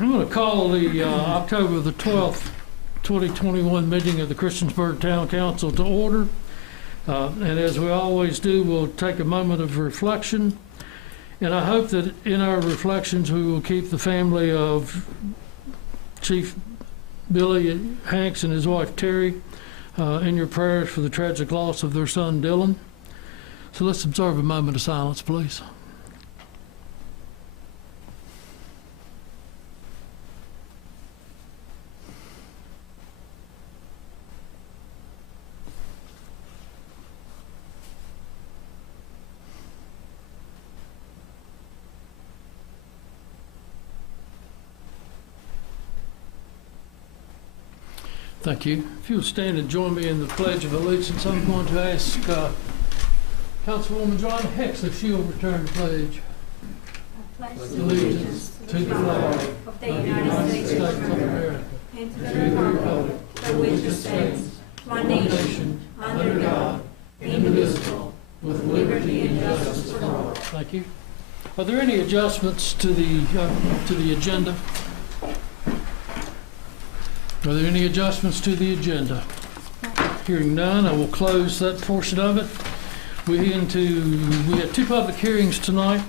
I'm going to call the October the 12th, 2021 meeting of the Christiansburg Town Council to order. And as we always do, we'll take a moment of reflection. And I hope that in our reflections, we will keep the family of Chief Billy Hanks and his wife Terry in your prayers for the tragic loss of their son Dylan. So let's observe a moment of silence, please. Thank you. If you'll stand and join me in the Pledge of Allegiance, I'm going to ask Councilwoman Joanna Hicks if she'll return the pledge. I pledge allegiance to the flag of the United States of America and to the republic for which it stands, one nation, under God, indivisible, with liberty and justice for all. Thank you. Are there any adjustments to the agenda? Are there any adjustments to the agenda? Hearing none, I will close that portion of it. We have two public hearings tonight.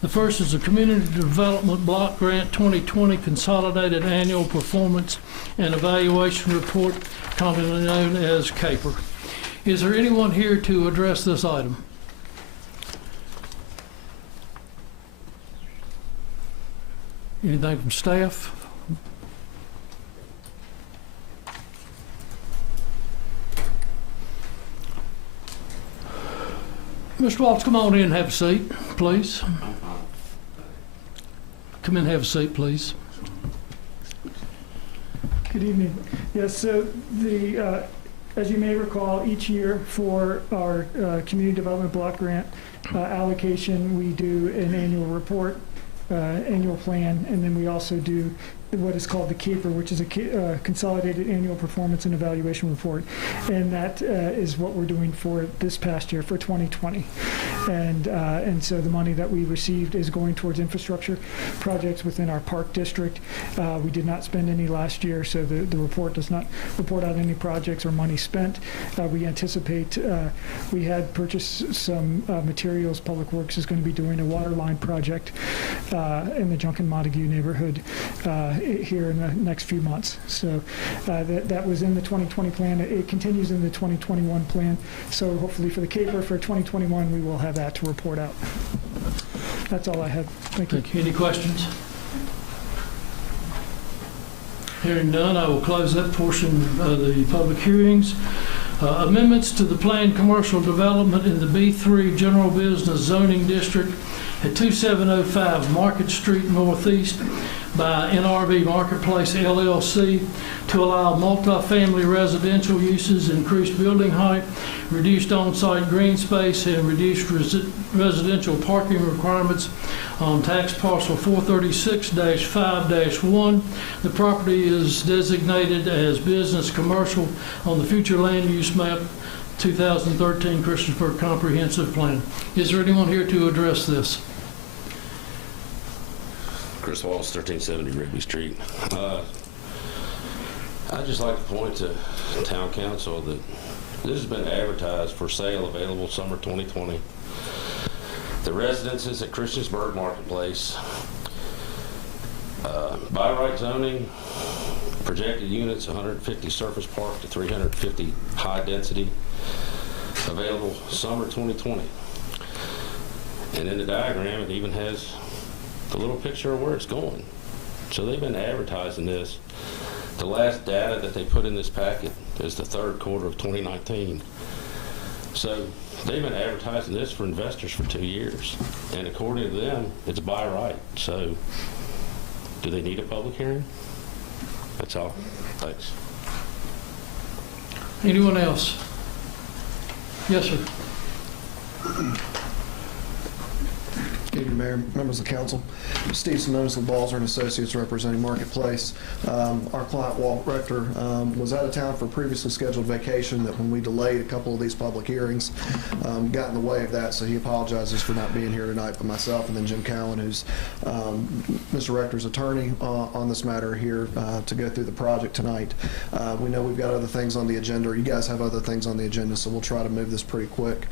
The first is the Community Development Block Grant 2020 Consolidated Annual Performance and Evaluation Report, commonly known as CAPER. Is there anyone here to address this item? Anything from staff? Mr. Waltz, come on in and have a seat, please. Come in and have a seat, please. Good evening. Yes, so as you may recall, each year for our Community Development Block Grant allocation, we do an annual report, annual plan, and then we also do what is called the CAPER, which is a Consolidated Annual Performance and Evaluation Report. And that is what we're doing for this past year, for 2020. And so the money that we received is going towards infrastructure projects within our park district. We did not spend any last year, so the report does not report out any projects or money spent. We anticipate, we had purchased some materials. Public Works is going to be doing a water line project in the Junction Montague neighborhood here in the next few months. So that was in the 2020 plan. It continues in the 2021 plan. So hopefully for the CAPER for 2021, we will have that to report out. That's all I have. Thank you. Any questions? Hearing none, I will close that portion of the public hearings. Amendments to the planned commercial development in the B3 General Business Zoning District at 2705 Market Street Northeast by NRV Marketplace LLC to allow multifamily residential uses, increased building height, reduced on-site green space, and reduced residential parking requirements on tax parcel 436-5-1. The property is designated as business commercial on the future land use map 2013 Christiansburg Comprehensive Plan. Is there anyone here to address this? Chris Walls, 1370 Rigby Street. I'd just like to point to Town Council that this has been advertised for sale, available summer 2020. The residences at Christiansburg Marketplace, by right zoning, projected units 150 surface park to 350 high density, available summer 2020. And in the diagram, it even has the little picture of where it's going. So they've been advertising this. The last data that they put in this packet is the third quarter of 2019. So they've been advertising this for investors for 2 years. And according to them, it's by right. So do they need a public hearing? That's all. Thanks. Anyone else? Yes, sir. Evening, Mayor, members of the council. Steve Simonis with Balzer and Associates representing Marketplace. Our client, Walt Rector, was out of town for a previously scheduled vacation that when we delayed a couple of these public hearings, got in the way of that, so he apologizes for not being here tonight. But myself and then Jim Cowan, who's Mr. Rector's attorney on this matter, here to go through the project tonight. We know we've got other things on the agenda, or you guys have other things on the agenda, so we'll try to move this pretty quick.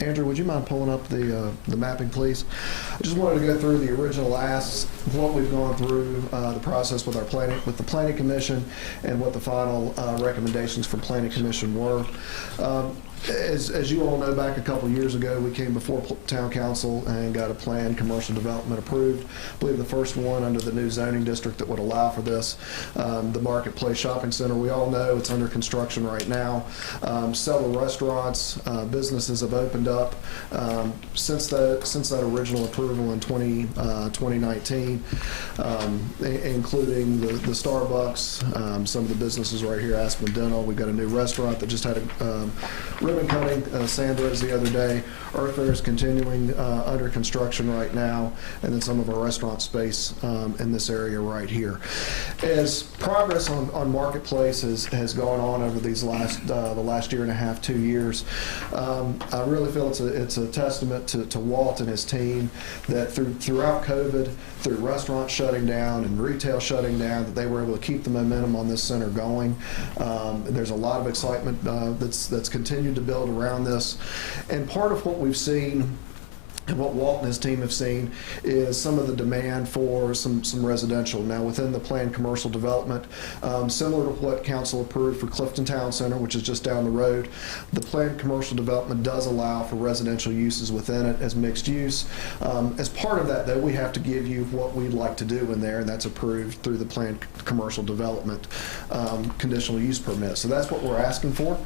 Andrew, would you mind pulling up the mapping, please? I just wanted to go through the original asks, what we've gone through the process with the Planning Commission, and what the final recommendations from Planning Commission were. As you all know, back a couple years ago, we came before Town Council and got a planned commercial development approved. I believe the first one under the new zoning district that would allow for this, the Marketplace Shopping Center. We all know it's under construction right now. Several restaurants, businesses have opened up since that original approval in 2019, including the Starbucks, some of the businesses right here, Aspen Dental. We've got a new restaurant that just had a ribbon cutting, Sandra's the other day. Earthfare is continuing under construction right now, and then some of our restaurant space in this area right here. As progress on Marketplace has gone on over these the last year and a half, 2 years, I really feel it's a testament to Walt and his team that throughout COVID, through restaurants shutting down and retail shutting down, that they were able to keep the momentum on this center going. There's a lot of excitement that's continued to build around this, and part of what we've seen and what Walt and his team have seen is some of the demand for some residential. Now, within the planned commercial development, similar to what council approved for Clifton Town Center, which is just down the road, the planned commercial development does allow for residential uses within it as mixed use. As part of that, though, we have to give you what we'd like to do in there, and that's approved through the planned commercial development conditional use permit. So that's what we're asking for.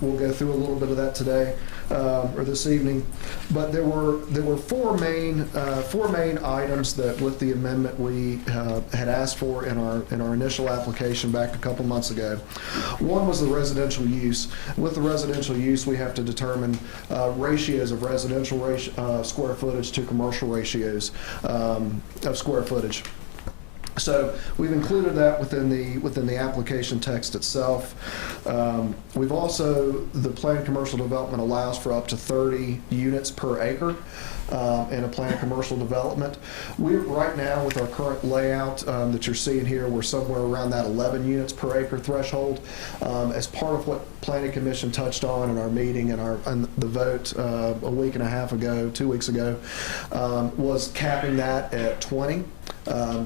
We'll go through a little bit of that today or this evening, but there were four main items that, with the amendment, we had asked for in our initial application back a couple months ago. One was the residential use. With the residential use, we have to determine ratios of residential square footage to commercial ratios of square footage. So we've included that within the application text itself. We've also, the planned commercial development allows for up to 30 units per acre in a planned commercial development. Right now, with our current layout that you're seeing here, we're somewhere around that 11 units per acre threshold. As part of what Planning Commission touched on in our meeting and the vote a week and a half ago, 2 weeks ago, was capping that at 20.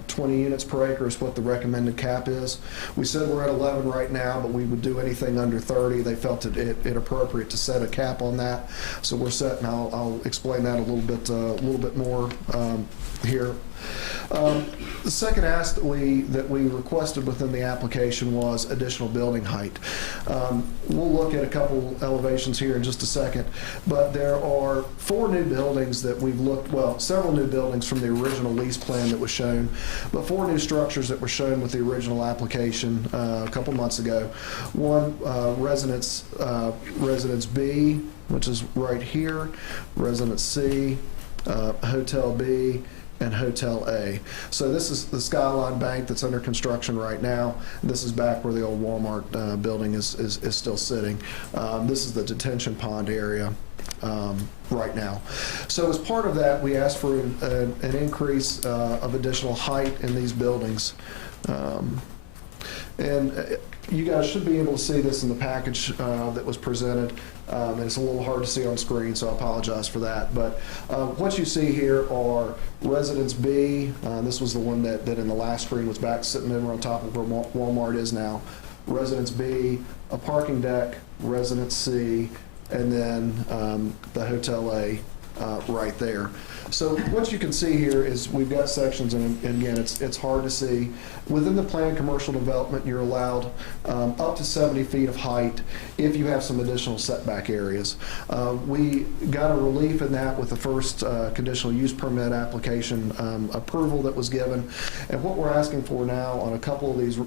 20 units per acre is what the recommended cap is. We said we're at 11 right now, but we would do anything under 30. They felt it appropriate to set a cap on that, so we're set. And I'll explain that a little bit more here. The second ask that we requested within the application was additional building height. We'll look at a couple elevations here in just a second, but there are four new buildings that we've looked, well, several new buildings from the original lease plan that was shown, but four new structures that were shown with the original application a couple months ago. One, Residence B, which is right here, Residence C, Hotel B, and Hotel A. So this is the Skyline Bank that's under construction right now. This is back where the old Walmart building is still sitting. This is the detention pond area right now. So as part of that, we asked for an increase of additional height in these buildings. And you guys should be able to see this in the package that was presented. And it's a little hard to see on screen, so I apologize for that. But what you see here are Residence B. This was the one that in the last screen was back sitting over on top of where Walmart is now. Residence B, a parking deck, Residence C, and then the Hotel A right there. So what you can see here is we've got sections, and again, it's hard to see. Within the planned commercial development, you're allowed up to 70 feet of height if you have some additional setback areas. We got a relief in that with the first conditional use permit application approval that was given. And what we're asking for now on a couple of these,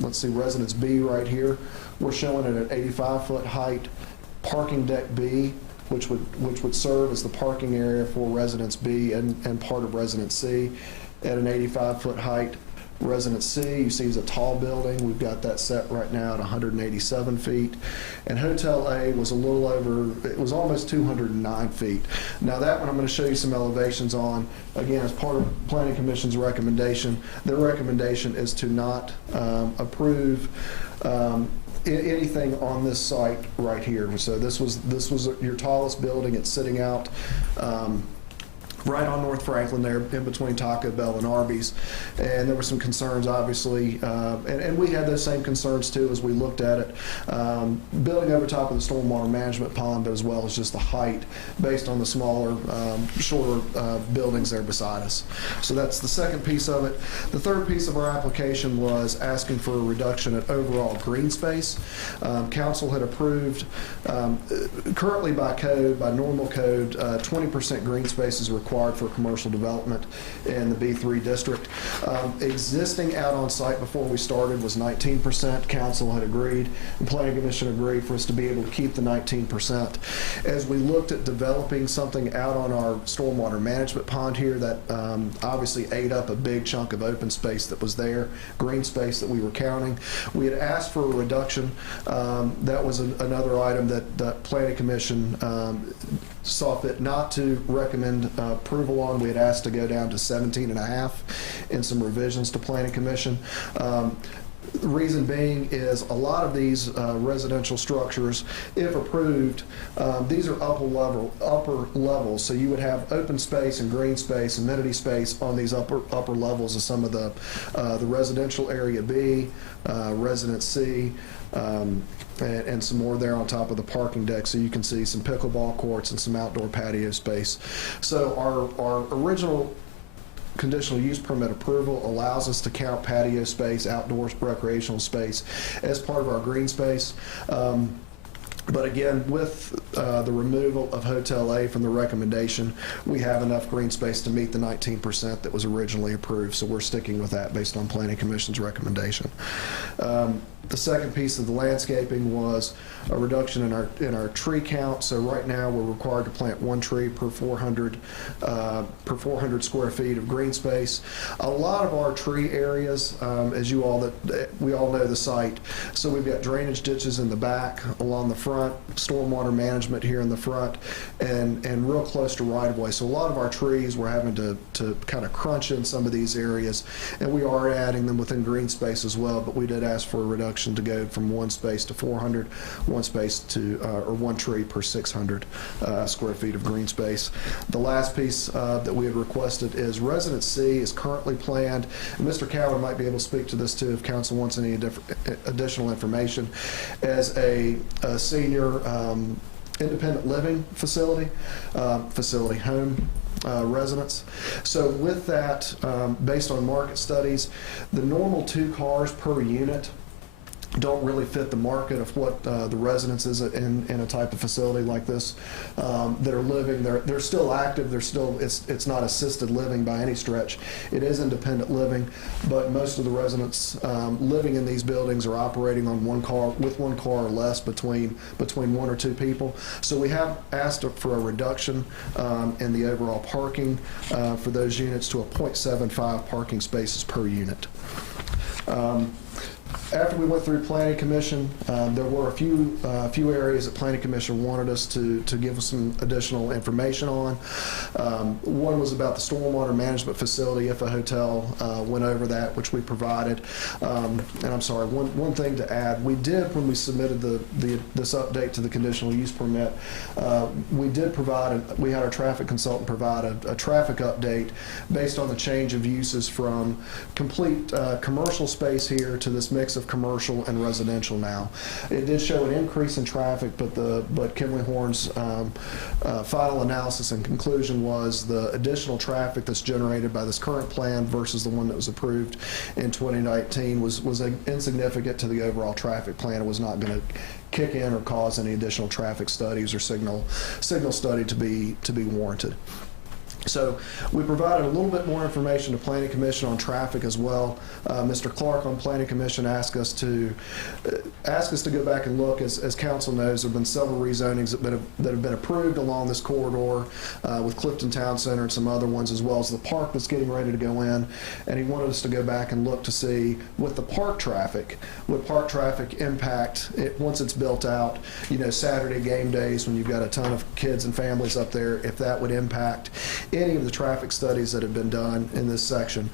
let's see, Residence B right here, we're showing it at 85-foot height. Parking deck B which would serve as the parking area for Residence B and part of Residence C at an 85-foot height. Residence C, you see, is a tall building. We've got that set right now at 187 feet. And Hotel A was a little over, it was almost 209 feet. Now that one I'm going to show you some elevations on. Again, as part of Planning Commission's recommendation, their recommendation is to not approve anything on this site right here. So this was your tallest building. It's sitting out right on North Franklin there, in between Taco Bell and Arby's. And there were some concerns, obviously, and we had those same concerns too as we looked at it. Building over top of the stormwater management pond, but as well as just the height based on the smaller, shorter buildings there beside us. So that's the second piece of it. The third piece of our application was asking for a reduction in overall green space. Council had approved, currently by code, by normal code, 20% green space is required for commercial development in the B3 district. Existing out on site before we started was 19%. Council had agreed, and Planning Commission agreed for us to be able to keep the 19%. As we looked at developing something out on our stormwater management pond here, that obviously ate up a big chunk of open space that was there, green space that we were counting. We had asked for a reduction. That was another item that Planning Commission saw fit not to recommend approval on. We had asked to go down to 17.5 in some revisions to Planning Commission. The reason being is a lot of these residential structures, if approved, these are upper levels. So you would have open space and green space, amenity space on these upper levels of some of the residential area B, Residence C, and some more there on top of the parking deck, so you can see some pickleball courts and some outdoor patio space. So our original conditional use permit approval allows us to count patio space, outdoor recreational space as part of our green space. But again, with the removal of Hotel A from the recommendation, we have enough green space to meet the 19% that was originally approved. So we're sticking with that based on Planning Commission's recommendation. The second piece of the landscaping was a reduction in our tree count. So right now we're required to plant 1 tree per 400 square feet of green space. A lot of our tree areas, as we all know the site. So we've got drainage ditches in the back, along the front, stormwater management here in the front, and real close to right of way. So a lot of our trees we're having to kind of crunch in some of these areas, and we are adding them within green space as well. But we did ask for a reduction to go from 1 space to 400, 1 space to, or 1 tree per 600 square feet of green space. The last piece that we had requested is Residence C is currently planned, and Mr. Cowan might be able to speak to this too if council wants any additional information, as a senior independent living facility, home residence. So with that, based on market studies, the normal 2 cars per unit don't really fit the market of what the residences in a type of facility like this that are living. They're still active. They're still, it's not assisted living by any stretch. It is independent living, but most of the residents living in these buildings are operating on 1 car, with 1 car or less between 1 or 2 people. So we have asked for a reduction in the overall parking for those units to a 0.75 parking spaces per unit. After we went through Planning Commission, there were a few areas that Planning Commission wanted us to give us some additional information on. One was about the stormwater management facility, if a hotel went over that, which we provided. And I'm sorry, one thing to add, we did, when we submitted this update to the conditional use permit, we had our traffic consultant provide a traffic update based on the change of uses from complete commercial space here to this mix of commercial and residential now. It did show an increase in traffic, but Kimley Horn's final analysis and conclusion was the additional traffic that's generated by this current plan versus the one that was approved in 2019 was insignificant to the overall traffic plan. It was not going to kick in or cause any additional traffic studies or signal study to be warranted. So we provided a little bit more information to Planning Commission on traffic as well. Mr. Clark on Planning Commission asked us to go back and look. As council knows, there have been several rezonings that have been approved along this corridor with Clifton Town Center and some other ones, as well as the park that's getting ready to go in. And he wanted us to go back and look to see with the park traffic, would park traffic impact it once it's built out, you know, Saturday game days when you've got a ton of kids and families up there, if that would impact any of the traffic studies that have been done in this section.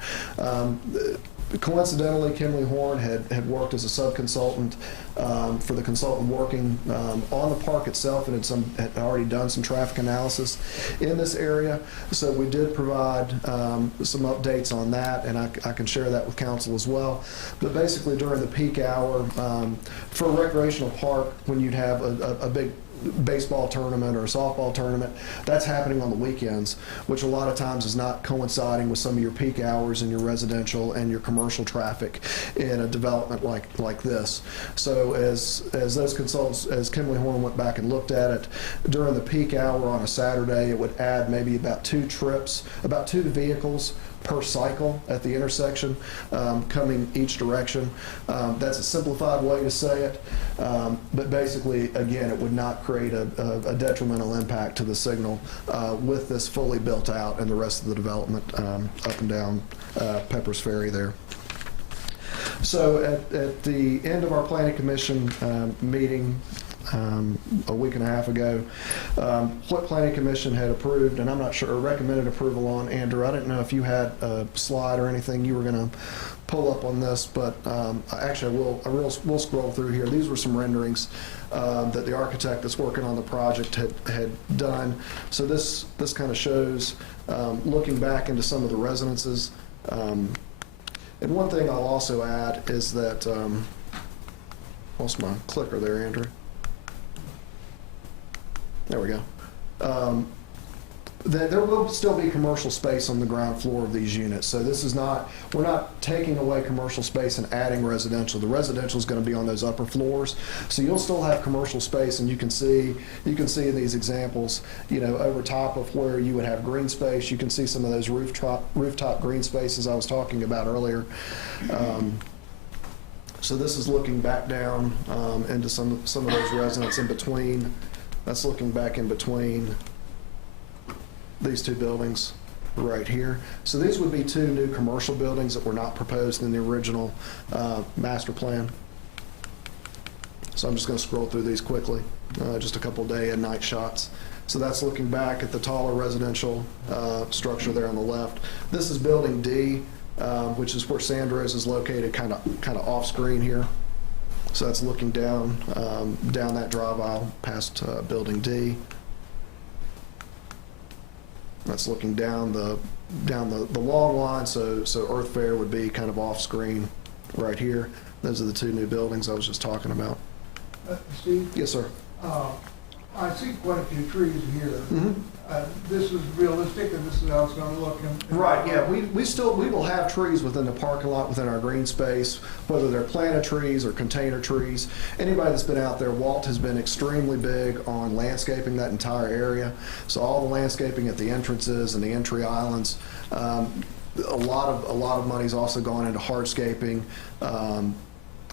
Coincidentally, Kimley Horn had worked as a sub-consultant for the consultant working on the park itself, and had already done some traffic analysis in this area. So we did provide some updates on that, and I can share that with council as well. But basically, during the peak hour, for a recreational park, when you'd have a big baseball tournament or a softball tournament, that's happening on the weekends, which a lot of times is not coinciding with some of your peak hours in your residential and your commercial traffic in a development like this. So as those consultants, as Kimley Horn went back and looked at it, during the peak hour on a Saturday, it would add maybe about 2 vehicles per cycle at the intersection, coming each direction. That's a simplified way to say it, but basically, again, it would not create a detrimental impact to the signal with this fully built out and the rest of the development up and down Pepper's Ferry there. So at the end of our Planning Commission meeting, a week and a half ago, what Planning Commission had approved, and I'm not sure, or recommended approval on, Andrew, I didn't know if you had a slide or anything you were going to pull up on this, but actually we'll scroll through here. These were some renderings that the architect that's working on the project had done. So this kind of shows, looking back into some of the residences. And one thing I'll also add is that, lost my clicker there, Andrew. There we go. There will still be commercial space on the ground floor of these units. So this is not, we're not taking away commercial space and adding residential. The residential is going to be on those upper floors. So you'll still have commercial space, and you can see in these examples, you know, over top of where you would have green space, you can see some of those rooftop green spaces I was talking about earlier. So this is looking back down into some of those residents in between. That's looking back in between these 2 buildings right here. So these would be 2 new commercial buildings that were not proposed in the original master plan. So I'm just going to scroll through these quickly, just a couple day and night shots. So that's looking back at the taller residential structure there on the left. This is building D, which is where Sandros is located, kind of off screen here. So that's looking down that drive aisle past building D. That's looking down the long line. So Earth Fair would be kind of off screen right here. Those are the 2 new buildings I was just talking about. Steve? Yes, sir. I see quite a few trees here. Mm-hmm. This is realistic, and this is how it's going to look. Right, yeah, we will have trees within the parking lot, within our green space, whether they're planted trees or container trees. Anybody that's been out there, Walt has been extremely big on landscaping that entire area. So all the landscaping at the entrances and the entry islands, a lot of money's also gone into hardscaping.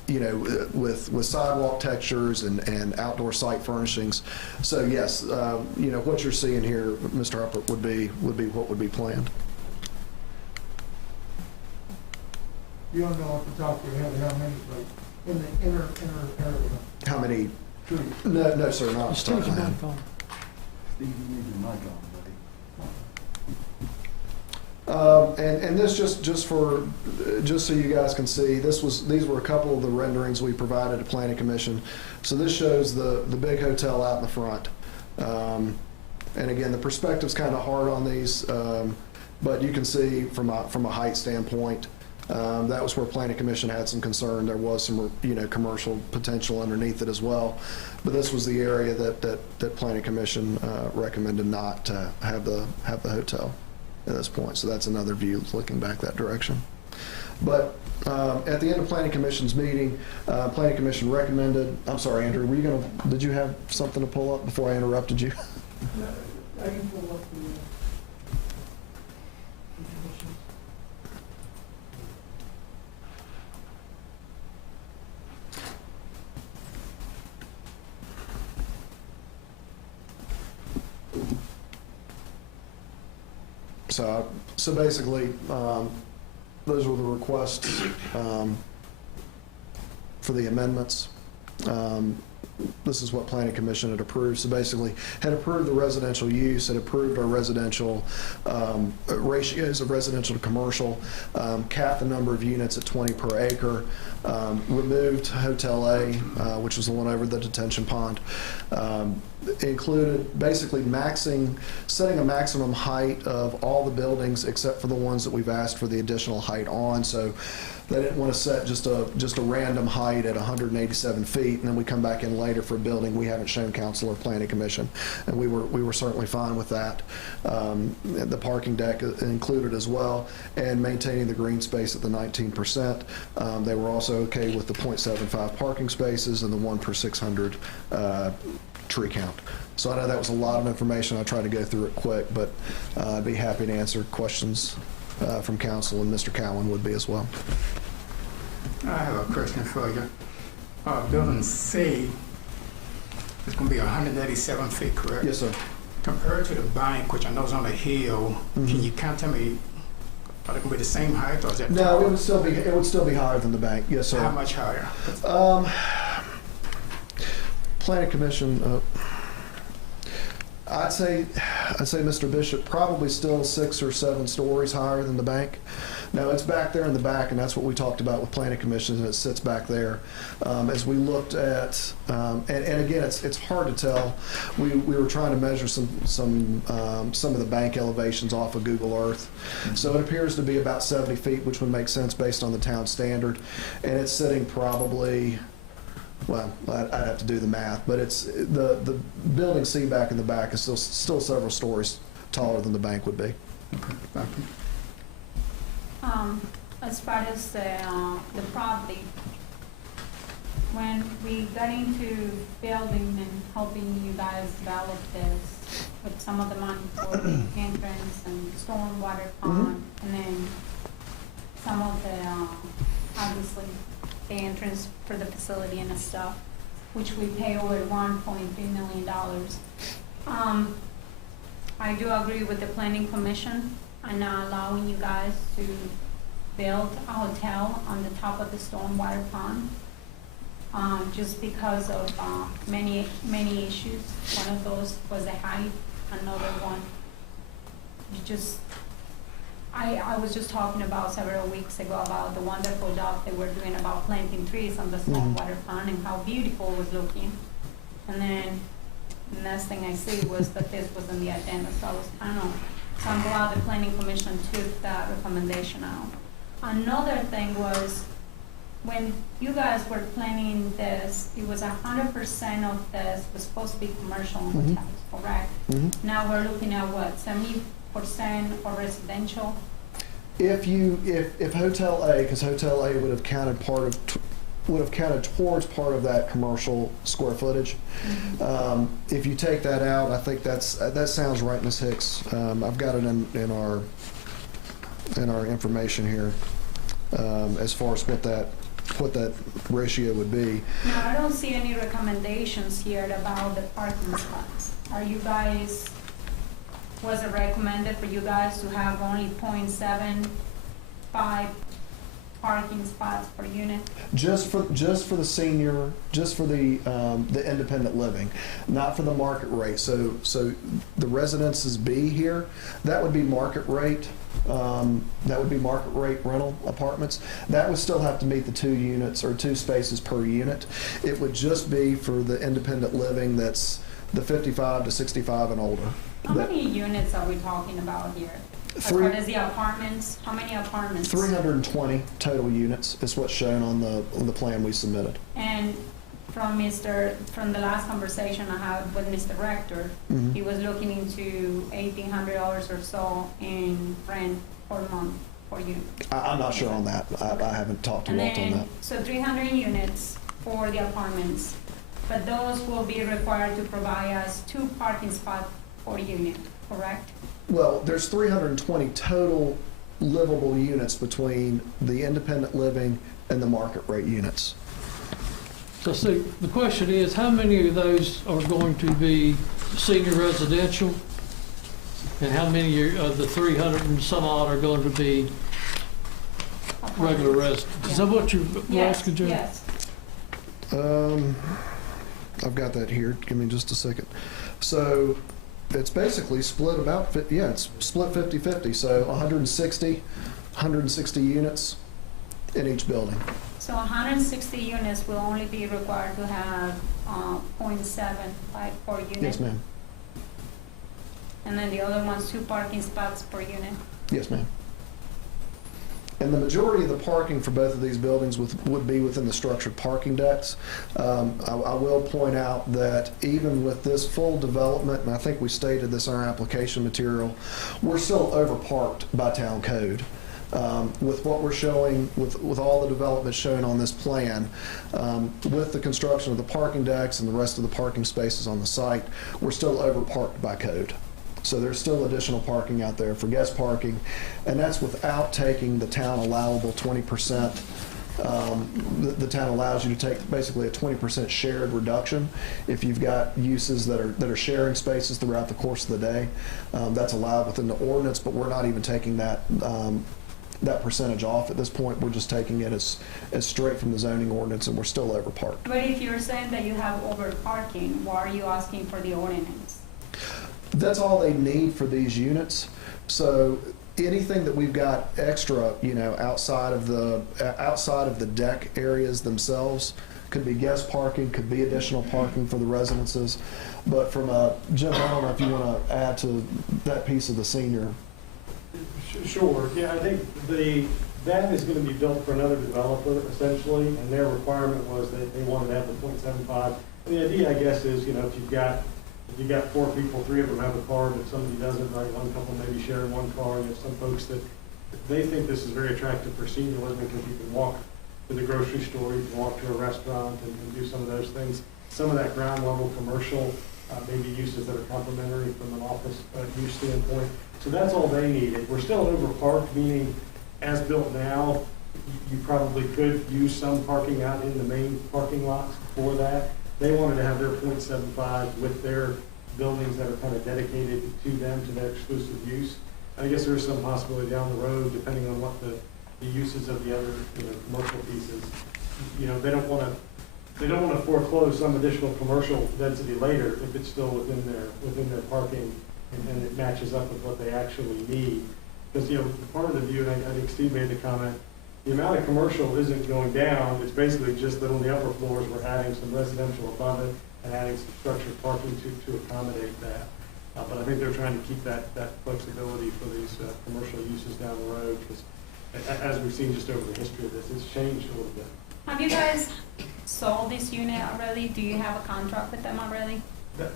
You know, with sidewalk textures and outdoor site furnishings. So yes, you know, what you're seeing here, Mr. Harper, would be what would be planned. You don't know off the top of your head how many, like, in the inner area? How many? Trees. No, sir, not off Just the top take of your my head. mic on. Steve, you need your mic on, buddy. And this just so you guys can see, these were a couple of the renderings we provided to Planning Commission. So this shows the big hotel out in the front. And again, the perspective's kind of hard on these, but you can see from a height standpoint, that was where Planning Commission had some concern. There was some, you know, commercial potential underneath it as well. But this was the area that Planning Commission recommended not to have the hotel at this point. So that's another view looking back that direction. But at the end of Planning Commission's meeting, Planning Commission recommended, I'm sorry, Andrew, did you have something to pull up before I interrupted you? I can pull up So basically, those were the requests for the amendments. This is what Planning Commission had approved. So basically, had approved the residential use, had approved our residential ratios of residential to commercial, capped the number of units at 20 per acre, removed Hotel A, which was the one over the detention pond, included basically setting a maximum height of all the buildings except for the ones that we've asked for the additional height on. So they didn't want to set just a random height at 187 feet, and then we come back in later for a building we haven't shown council or planning commission, and we were certainly fine with that. The parking deck included as well, and maintaining the green space at the 19%. They were also okay with the 0.75 parking spaces and the 1 per 600 tree count. So I know that was a lot of information. I tried to go through it quick, but I'd be happy to answer questions from council, and Mr. Cowan would be as well. I have a question for you. Building C is going to be 187 feet, correct? Yes, sir. Compared to the bank, which I know is on a hill, can you kind of tell me, are they going to be the same height, or is that No, taller? it would still be higher than the bank. Yes, sir. How much higher? Planning Commission, I'd say, Mr. Bishop, probably still 6 or 7 stories higher than the bank. Now, it's back there in the back, and that's what we talked about with Planning Commission, and it sits back there. As we looked at, and again, it's hard to tell. We were trying to measure some of the bank elevations off of Google Earth. So it appears to be about 70 feet, which would make sense based on the town standard. And it's sitting probably, well, I'd have to do the math, but it's the building C back in the back is still several stories taller than the bank would be. Okay, thank you. As far as the property, when we got into building and helping you guys develop this with some of the money for the entrance and stormwater pond, and then some of the, obviously, the entrance for the facility and stuff, which we pay over $1.3 million. I do agree with the Planning Commission on not allowing you guys to build a hotel on the top of the stormwater pond, just because of many issues. One of those was the height. Another one, I was just talking about several weeks ago about the wonderful job they were doing about planting trees on the stormwater pond and how beautiful it was looking. And then the next thing I see was that this was on the agenda, so I'm glad the Planning Commission took that recommendation out. Another thing was, when you guys were planning this, it was 100% of this was supposed to be commercial hotels, correct? Now we're looking at what, 70% or residential? If Hotel A, because Hotel A would have counted towards part of that commercial square footage. If you take that out, I think that sounds right, Ms. Hicks. I've got it in our information here as far as what that ratio would be. Now, I don't see any recommendations here about the parking spots. Was it recommended for you guys to have only 0.75 parking spots per unit? Just for the senior, just for the independent living, not for the market rate. So the residences B here, that would be market rate. That would be market rate rental apartments. That would still have to meet the 2 units or 2 spaces per unit. It would just be for the independent living that's the 55 to 65 and older. How many units are we talking about here? As far as the apartments, how many apartments? 320 total units is what's shown on the plan we submitted. And from the last conversation I had with Mr. Rector, he was looking into $1,800 or so in rent per month for you. I'm not sure on that. I haven't talked to Walt on that. So 300 units for the apartments, but those will be required to provide us 2 parking spots per unit, correct? Well, there's 320 total livable units between the independent living and the market rate units. So see, the question is, how many of those are going to be senior residential? And how many of the 300 and some odd are going to be regular residents? Is that what you're asking, Joe? Yes. I've got that here. Give me just a second. So it's basically split about, it's split 50-50. So 160 units in each building. So 160 units will only be required to have 0.75 per unit? Yes, ma'am. And then the other one's 2 parking spots per unit? Yes, ma'am. And the majority of the parking for both of these buildings would be within the structured parking decks. I will point out that even with this full development, and I think we stated this in our application material, we're still overparked by town code. With what we're showing, with all the development shown on this plan, with the construction of the parking decks and the rest of the parking spaces on the site, we're still overparked by code. So there's still additional parking out there for guest parking, and that's without taking the town allowable 20%. The town allows you to take basically a 20% shared reduction if you've got uses that are sharing spaces throughout the course of the day. That's allowed within the ordinance, but we're not even taking that percentage off at this point. We're just taking it as straight from the zoning ordinance, and we're still overparked. But if you're saying that you have over parking, why are you asking for the ordinance? That's all they need for these units. So anything that we've got extra, outside of the deck areas themselves, could be guest parking, could be additional parking for the residences. But from Jim, I don't know if you want to add to that piece of the senior. Sure. Yeah, I think that is going to be built for another developer essentially, and their requirement was that they wanted to have the 0.75. And the idea, I guess, is if you've got 4 people, 3 of them have a car, but somebody doesn't, right? One couple maybe sharing one car. You have some folks that they think this is very attractive for senior living because you can walk to the grocery store, you can walk to a restaurant and do some of those things. Some of that ground level commercial, maybe uses that are complementary from an office use standpoint. So that's all they needed. We're still overparked, meaning as built now, you probably could use some parking out in the main parking lots for that. They wanted to have their 0.75 with their buildings that are kind of dedicated to them, to their exclusive use. I guess there's some possibility down the road, depending on what the uses of the other commercial pieces. They don't want to foreclose some additional commercial density later if it's still within their parking and it matches up with what they actually need. Because part of the view, and I think Steve made the comment, the amount of commercial isn't going down. It's basically just that on the upper floors, we're adding some residential above it and adding some structured parking to accommodate that. But I think they're trying to keep that flexibility for these commercial uses down the road, because as we've seen just over the history of this, it's changed a little bit. Have you guys sold this unit already? Do you have a contract with them already?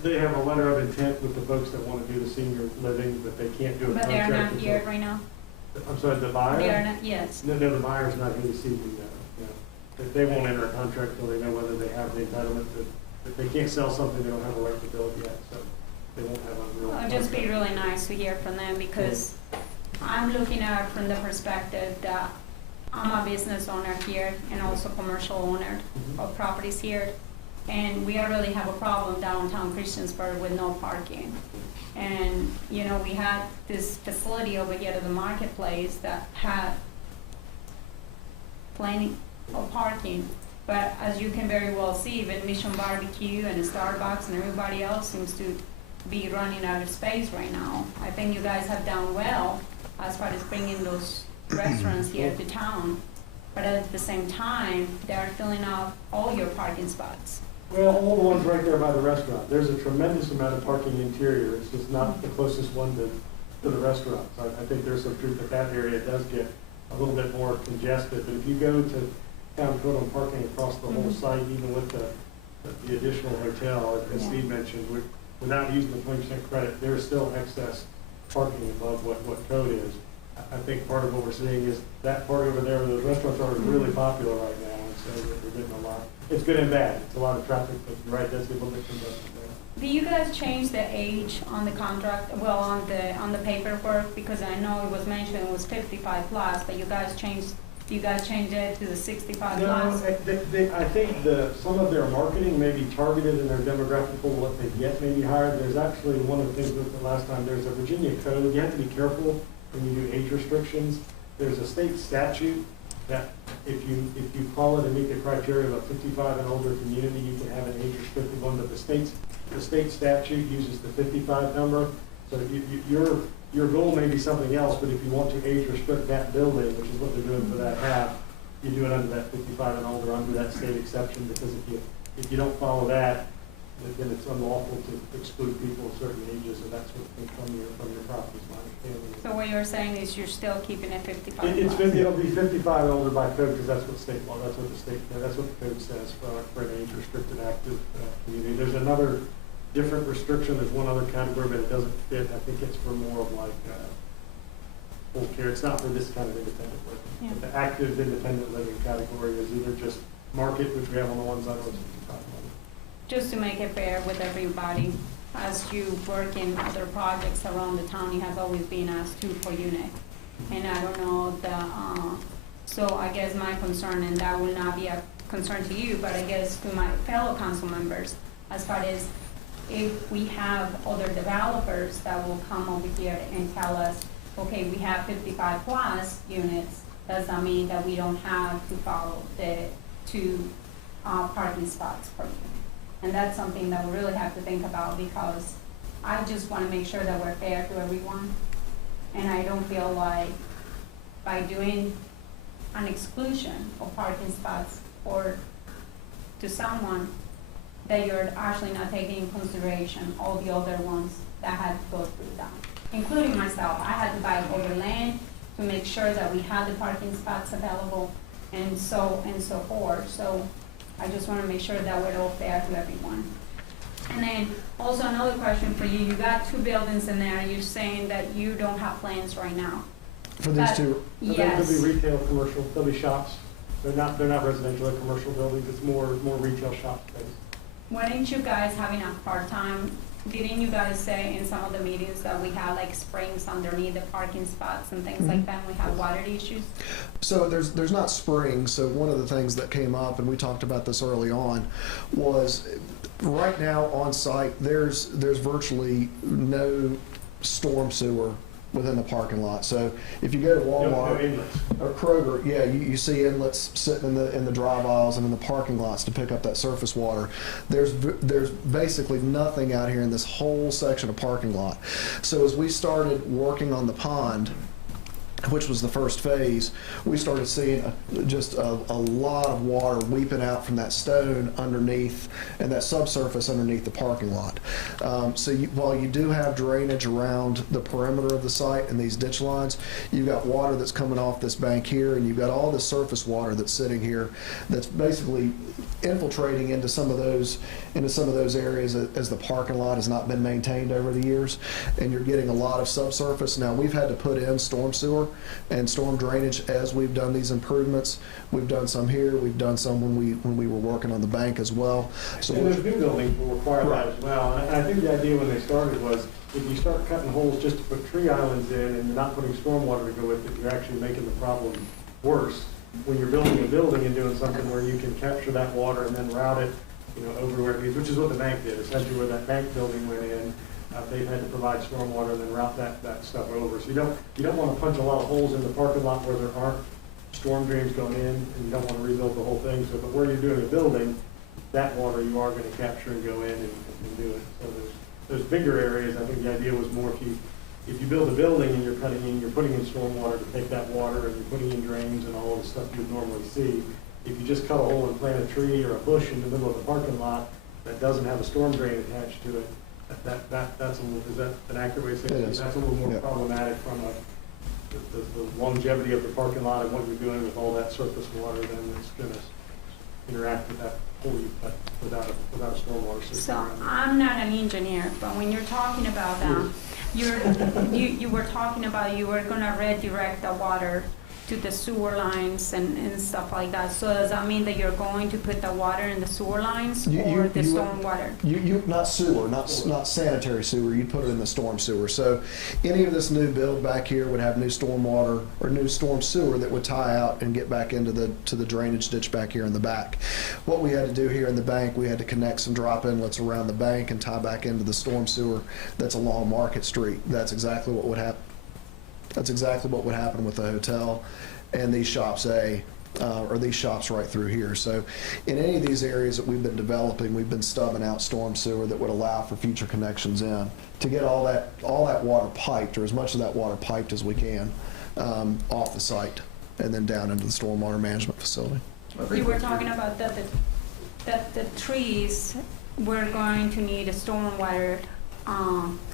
They have a letter of intent with the folks that want to do the senior living, but they can't do a contract. But they're not here right now? I'm sorry, the buyer? They are not, yes. No, the buyer's not here this evening, no. They won't enter a contract until they know whether they have the entitlement. But they can't sell something they don't have a right to build yet, so they won't have a real. It would just be really nice to hear from them, because I'm looking at it from the perspective that I'm a business owner here and also commercial owner of properties here. And we really have a problem downtown Christiansburg with no parking. And, we had this facility over here at the marketplace that had plenty of parking. But as you can very well see, even Mission Barbecue and Starbucks and everybody else seems to be running out of space right now. I think you guys have done well as far as bringing those restaurants here to town. But at the same time, they're filling out all your parking spots. Well, all the ones right there by the restaurant. There's a tremendous amount of parking interior. It's just not the closest one to the restaurant. So I think there's some truth that area does get a little bit more congested. But if you go to town code on parking across the whole site, even with the additional hotel, as Steve mentioned, without using the 20% credit, there's still excess parking above what code is. I think part of what we're seeing is that part over there where those restaurants are really popular right now, and so they're getting a lot. It's good and bad. It's a lot of traffic, but you're right, it does get a little bit congested there. Do you guys change the age on the contract, well, on the paperwork? Because I know it was mentioned it was 55 plus, but you guys changed You guys changed it to the 65 No, plus? I think some of their marketing may be targeted in their demographic pool, what they get may be higher. There's actually, one of the things with the last time, there's a Virginia code. You have to be careful when you do age restrictions. There's a state statute that if you qualify to meet the criteria of a 55 and older community, you can have an age restricted one, but the state statute uses the 55 number. So your goal may be something else, but if you want to age restrict that building, which is what they're doing for that half, you do it under that 55 and older, under that state exception, because if you don't follow that, then it's unlawful to exclude people of certain ages, and that's what from your properties, my understanding. So what you're saying is you're still keeping it 55 It's plus? it'll be 55 and older by code, because that's what state law, that's what the code says for an age restricted active community. There's another different restriction, there's one other category, but it doesn't fit. I think it's for more of like full care. It's not for this kind of independent living. Yeah. But the active independent living category is either just market, which we have on the one side, or 65 and older. Just to make it fair with everybody, as you work in other projects around the town, you have always been asked 2 per unit. And I don't know so I guess my concern, and that will not be a concern to you, but I guess to my fellow council members, as far as if we have other developers that will come over here and tell us, okay, we have 55 plus units, does that mean that we don't have to follow the 2 parking spots per unit? And that's something that we really have to think about, because I just want to make sure that we're fair to everyone. And I don't feel like by doing an exclusion of parking spots or to someone, that you're actually not taking in consideration all the other ones that had to go through that, including myself. I had to buy over land to make sure that we had the parking spots available and so forth. So I just want to make sure that we're all fair to everyone. And then also another question for you. You got 2 buildings in there. You're saying that you don't have plans right now. For these two, Yes. They'll be retail, commercial, they'll be shops. They're not residential or commercial buildings. It's more retail shop space. Weren't you guys having a hard time? Didn't you guys say in some of the meetings that we had like springs underneath the parking spots and things like that, and we had water issues? so there's not springs. So one of the things that came up, and we talked about this early on, was right now on site there's virtually no storm sewer within the parking lot. So if you go to Walmart or Kroger, yeah, you see inlets sitting in the drive aisles and in the parking lots to pick up that surface water. There's basically nothing out here in this whole section of parking lot. So as we started working on the pond, which was the first phase, we started seeing just a lot of water weeping out from that stone underneath and that subsurface underneath the parking lot. So while you do have drainage around the perimeter of the site and these ditch lines, you've got water that's coming off this bank here, and you've got all this surface water that's sitting here that's basically infiltrating into some of those areas as the parking lot has not been maintained over the years, and you're getting a lot of subsurface. Now we've had to put in storm sewer and storm drainage as we've done these improvements. We've done some here, we've done some when we were working on the bank as well. So and those new buildings will require that as well. And I think the idea when they started was, if you start cutting holes just to put tree islands in and you're not putting stormwater to go with it, you're actually making the problem worse. When you're building a building and doing something where you can capture that water and then route it, over where it needs, which is what the bank did. Essentially, where that bank building went in, they've had to provide stormwater and then route that stuff over. So you don't want to punch a lot of holes in the parking lot where there aren't storm drains going in, and you don't want to rebuild the whole thing. So, but where you're doing a building, that water you are going to capture and go in and do it. So there's bigger areas. I think the idea was more if you build a building and you're putting in stormwater to take that water, and you're putting in drains and all the stuff you'd normally see. If you just cut a hole and plant a tree or a bush in the middle of the parking lot that doesn't have a storm drain attached to it, that's a little, is that an accurate way to say it? That's a little more problematic from the longevity of the parking lot and what you're doing with all that surface water, then it's going to interact with that hole you cut without a stormwater system. So I'm not an engineer, but when you're talking about that, you were talking about you were going to redirect the water to the sewer lines and stuff like that. So does that mean that you're going to put the water in the sewer lines or the storm water? Not sewer, not sanitary sewer, you'd put it in the storm sewer. So any of this new build back here would have new storm water or new storm sewer that would tie out and get back into the drainage ditch back here in the back. What we had to do here in the bank, we had to connect some drop inlets around the bank and tie back into the storm sewer that's along Market Street. That's exactly what would happen. That's exactly what would happen with the hotel and these shops or these shops right through here. So in any of these areas that we've been developing, we've been stubbing out storm sewer that would allow for future connections in to get all that water piped, or as much of that water piped as we can, off the site and then down into the stormwater management facility. You were talking about that the trees were going to need a stormwater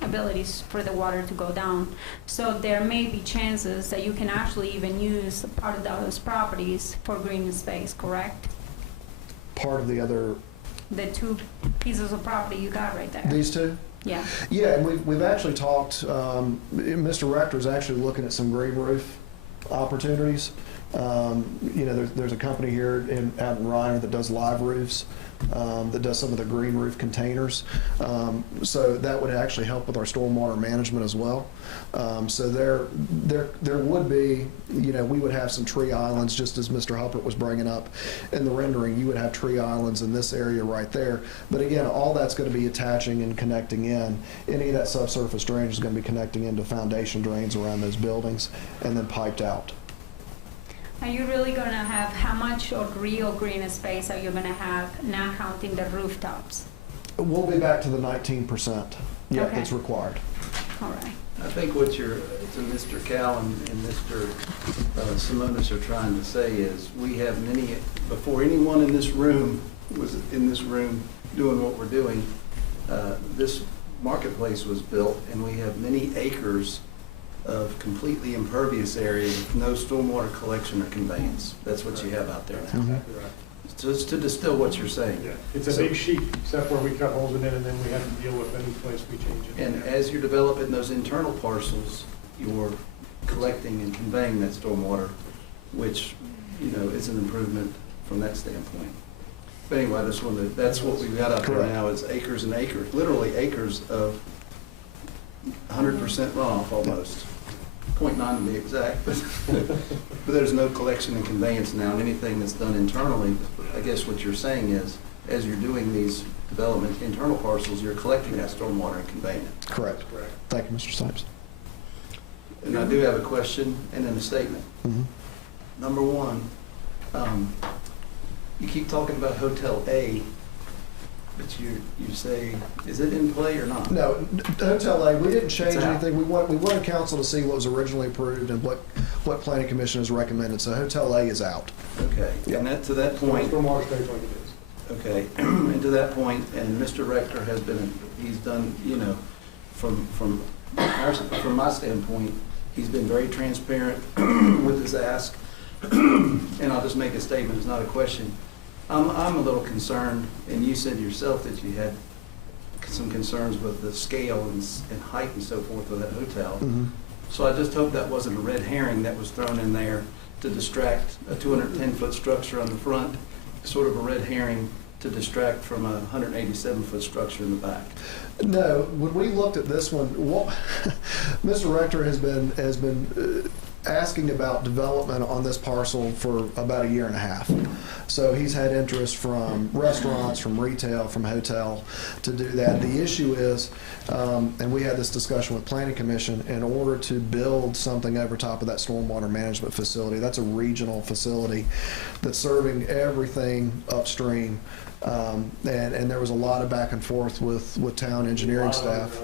abilities for the water to go down. So there may be chances that you can actually even use part of those properties for green space, correct? Part of the 2 pieces of property you got right there. These two? Yeah. Yeah, and we've actually talked, Mr. Rector's actually looking at some green roof opportunities. There's a company here out in Reiner that does live roofs, that does some of the green roof containers. So that would actually help with our stormwater management as well. So there would be, we would have some tree islands, just as Mr. Huppert was bringing up in the rendering. You would have tree islands in this area right there. But again, all that's going to be attaching and connecting in. Any of that subsurface drainage is going to be connecting into foundation drains around those buildings and then piped out. Are you really going to have, how much of real green space are you going to have, not counting the rooftops? We'll be back to the 19%. Yeah, Okay. that's required. All right. I think what Mr. Cowan and Mr. Simonis are trying to say is we have many, before anyone in this room was in this room doing what we're doing, this marketplace was built, and we have many acres of completely impervious area with no stormwater collection or conveyance. That's what you have out there now. Mm-hmm. So it's to distill what you're saying. Yeah, it's a big sheet, except where we cut holes in it, and then we have to deal with any place we change it. And as you're developing those internal parcels, you're collecting and conveying that stormwater, which, is an improvement from that standpoint. But anyway, I just wanted that's what we've got out there now is acres and acres, literally acres of 100% runoff almost. 0.9 to be exact, but there's no collection and conveyance now, and anything that's done internally, I guess what you're saying is, as you're doing these development internal parcels, you're collecting that stormwater and conveying it. Correct. Thank you, Mr. Stipes. And I do have a question and then a statement. Mm-hmm. Number one, you keep talking about Hotel A, but you say, is it in play or not? No, Hotel A, we didn't change It's out. anything. We wanted council to see what was originally approved and what planning commission has recommended. So Hotel A is out. Okay, Yeah. and to that point, From our stage like it is. okay, and to that point, and Mr. Rector has been, he's done, from my standpoint, he's been very transparent with his ask. And I'll just make a statement, it's not a question. I'm a little concerned, and you said yourself that you had some concerns with the scale and height and so forth of that hotel. Mm-hmm. So I just hope that wasn't a red herring that was thrown in there to distract a 210-foot structure on the front, sort of a red herring to distract from a 187-foot structure in the back. No, when we looked at this one, Mr. Rector has been asking about development on this parcel for about a year and a half. So he's had interest from restaurants, from retail, from hotel to do that. The issue is, and we had this discussion with Planning Commission, in order to build something over top of that stormwater management facility, that's a regional facility that's serving everything upstream. And there was a lot of back and forth with town engineering staff.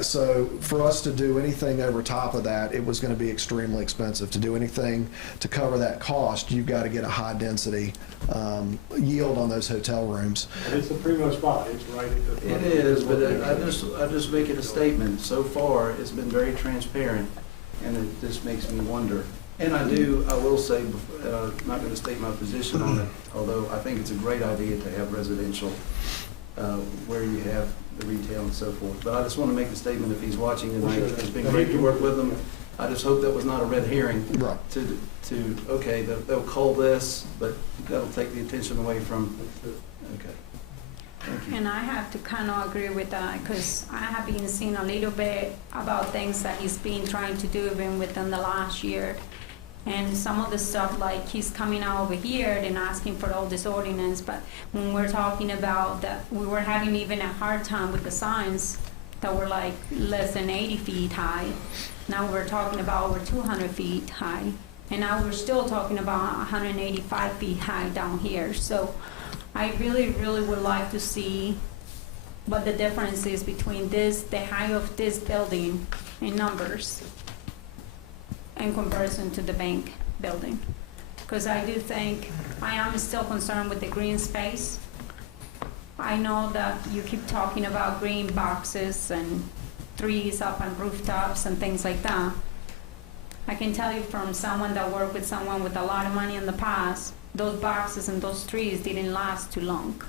So for us to do anything over top of that, it was going to be extremely expensive. To do anything to cover that cost, you've got to get a high density yield on those hotel rooms. And it's a primo spot, it's right at the. It is, but I just make it a statement. So far, it's been very transparent, and it just makes me wonder. And I will say, I'm not going to state my position on it, although I think it's a great idea to have residential where you have the retail and so forth. But I just want to make a statement, if he's watching tonight, it's been great to work with him. I just hope that was not a red herring. Right. Okay, they'll call this, but that'll take the attention away from, okay. Thank you. And I have to kind of agree with that, because I have been seeing a little bit about things that he's been trying to do even within the last year. And some of the stuff, like he's coming out over here and asking for all this ordinance, but when we're talking about that, we were having even a hard time with the signs that were like less than 80 feet high. Now we're talking about over 200 feet high. And now we're still talking about 185 feet high down here. So I really, really would like to see what the difference is between this, the height of this building in numbers in comparison to the bank building. Because I do think, I am still concerned with the green space. I know that you keep talking about green boxes and trees up on rooftops and things like that. I can tell you from someone that worked with someone with a lot of money in the past, those boxes and those trees didn't last too long.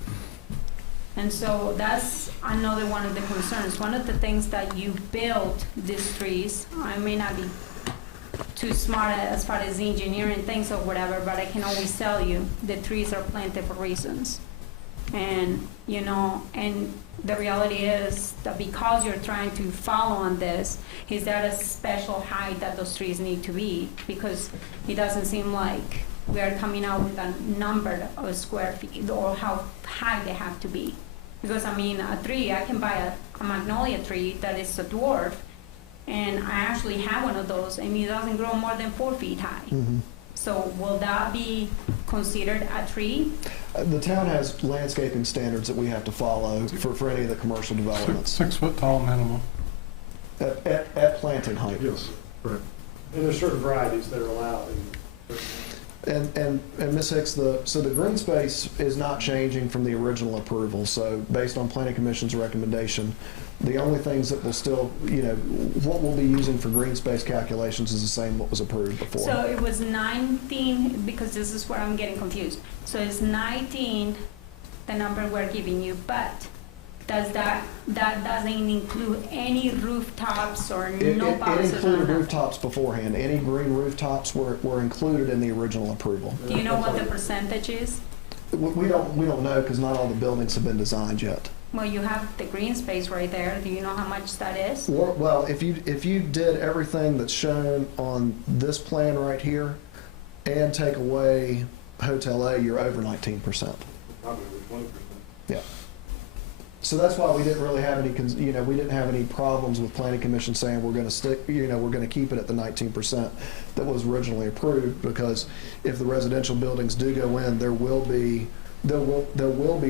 And so that's another one of the concerns. One of the things that you build these trees, I may not be too smart as far as engineering things or whatever, but I can always tell you the trees are planted for reasons. And, you know, and the reality is that because you're trying to follow on this, is there a special height that those trees need to be? Because it doesn't seem like we are coming out with a number of square feet or how high they have to be. Because I mean, a tree, I can buy a magnolia tree that is a dwarf, and I actually have one of those, and it doesn't grow more than 4 feet high. Mm-hmm. So will that be considered a tree? The town has landscaping standards that we have to follow for any of the commercial developments. 6 foot tall minimum. At planting height. Yes, correct. And there's certain varieties that are allowed. And Ms. Hicks, so the green space is not changing from the original approval. So based on Planning Commission's recommendation, the only things that will still, you know, what we'll be using for green space calculations is the same what was approved before. So it was 19, because this is where I'm getting confused. So it's 19, the number we're giving you, but does that doesn't include any rooftops or no boxes? It included rooftops beforehand. Any green rooftops were included in the original approval. Do you know what the percentage is? We don't know because not all the buildings have been designed yet. Well, you have the green space right there. Do you know how much that is? Well, if you did everything that's shown on this plan right here and take away Hotel A, you're over 19%. Probably 20%. Yeah. So that's why we didn't really have any, we didn't have any problems with Planning Commission saying we're going to stick, we're going to keep it at the 19% that was originally approved, because if the residential buildings do go in, there will be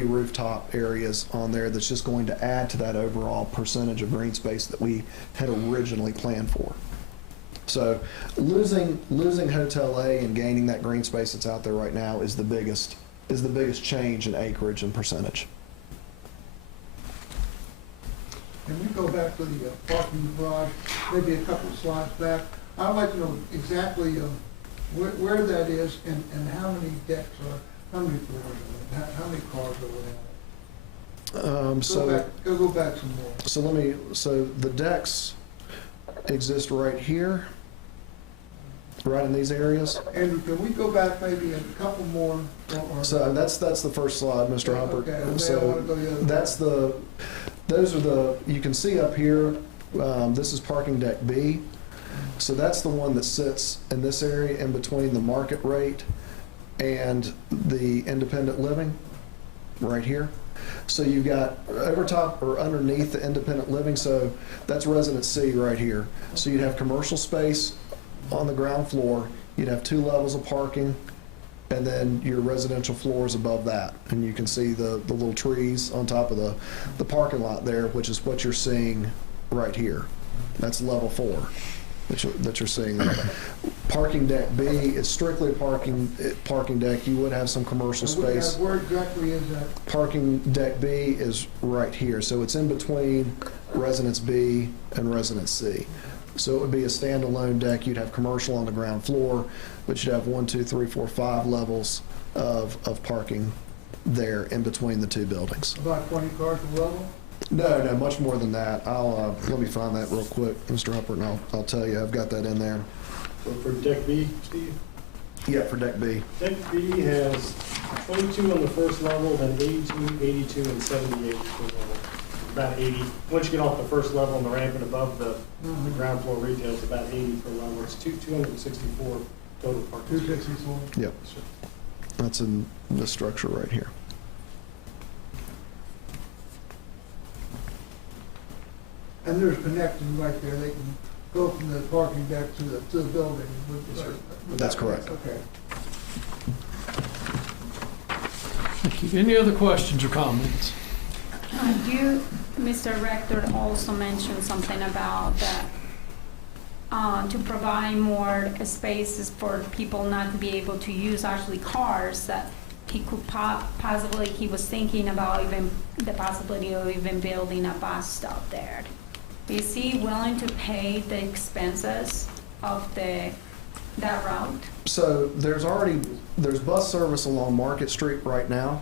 rooftop areas on there that's just going to add to that overall percentage of green space that we had originally planned for. So losing Hotel A and gaining that green space that's out there right now is the biggest change in acreage and percentage. Can we go back to the parking garage, maybe a couple of slides back? I'd like to know exactly where that is and how many decks or how many floors are there, how many cars are there? Go back some more. So the decks exist right here, right in these areas. Andrew, can we go back maybe a couple more? So that's the first slide, Mr. Humphrey. Okay, and then I So want to go the other way. those are you can see up here, this is parking deck B. So that's the one that sits in this area in between the market rate and the independent living, right here. So you've got over top or underneath the independent living, so that's residence C right here. So you'd have commercial space on the ground floor, you'd have 2 levels of parking, and then your residential floors above that. And you can see the little trees on top of the parking lot there, which is what you're seeing right here. That's level 4 that you're seeing there. Parking deck B is strictly a parking deck. You would have some commercial space. Where exactly is that? Parking deck B is right here. So it's in between residence B and residence C. So it would be a standalone deck. You'd have commercial on the ground floor, but you'd have 1, 2, 3, 4, 5 levels of parking there in between the 2 buildings. About 20 cars a level? No, much more than that. Let me find that real quick, Mr. Huppert, and I'll tell you. I've got that in there. For deck B, Steve? Yeah, for deck B. Deck B has 22 on the first level, then 82, 82, and 78 per level. About 80. Once you get off the first level and the ramp and above the ground floor retail, it's about 80 per level. It's 264 total parking spaces. 264. Yep. That's in this structure right here. And there's connections right there, they can go from the parking deck to the building. That's correct. Okay. Thank you. Any other questions or comments? You, Mr. Rector, also mentioned something about that, to provide more spaces for people not to be able to use actually cars, that he could possibly, he was thinking about even the possibility of even building a bus stop there. Is he willing to pay the expenses of that route? So there's bus service along Market Street right now.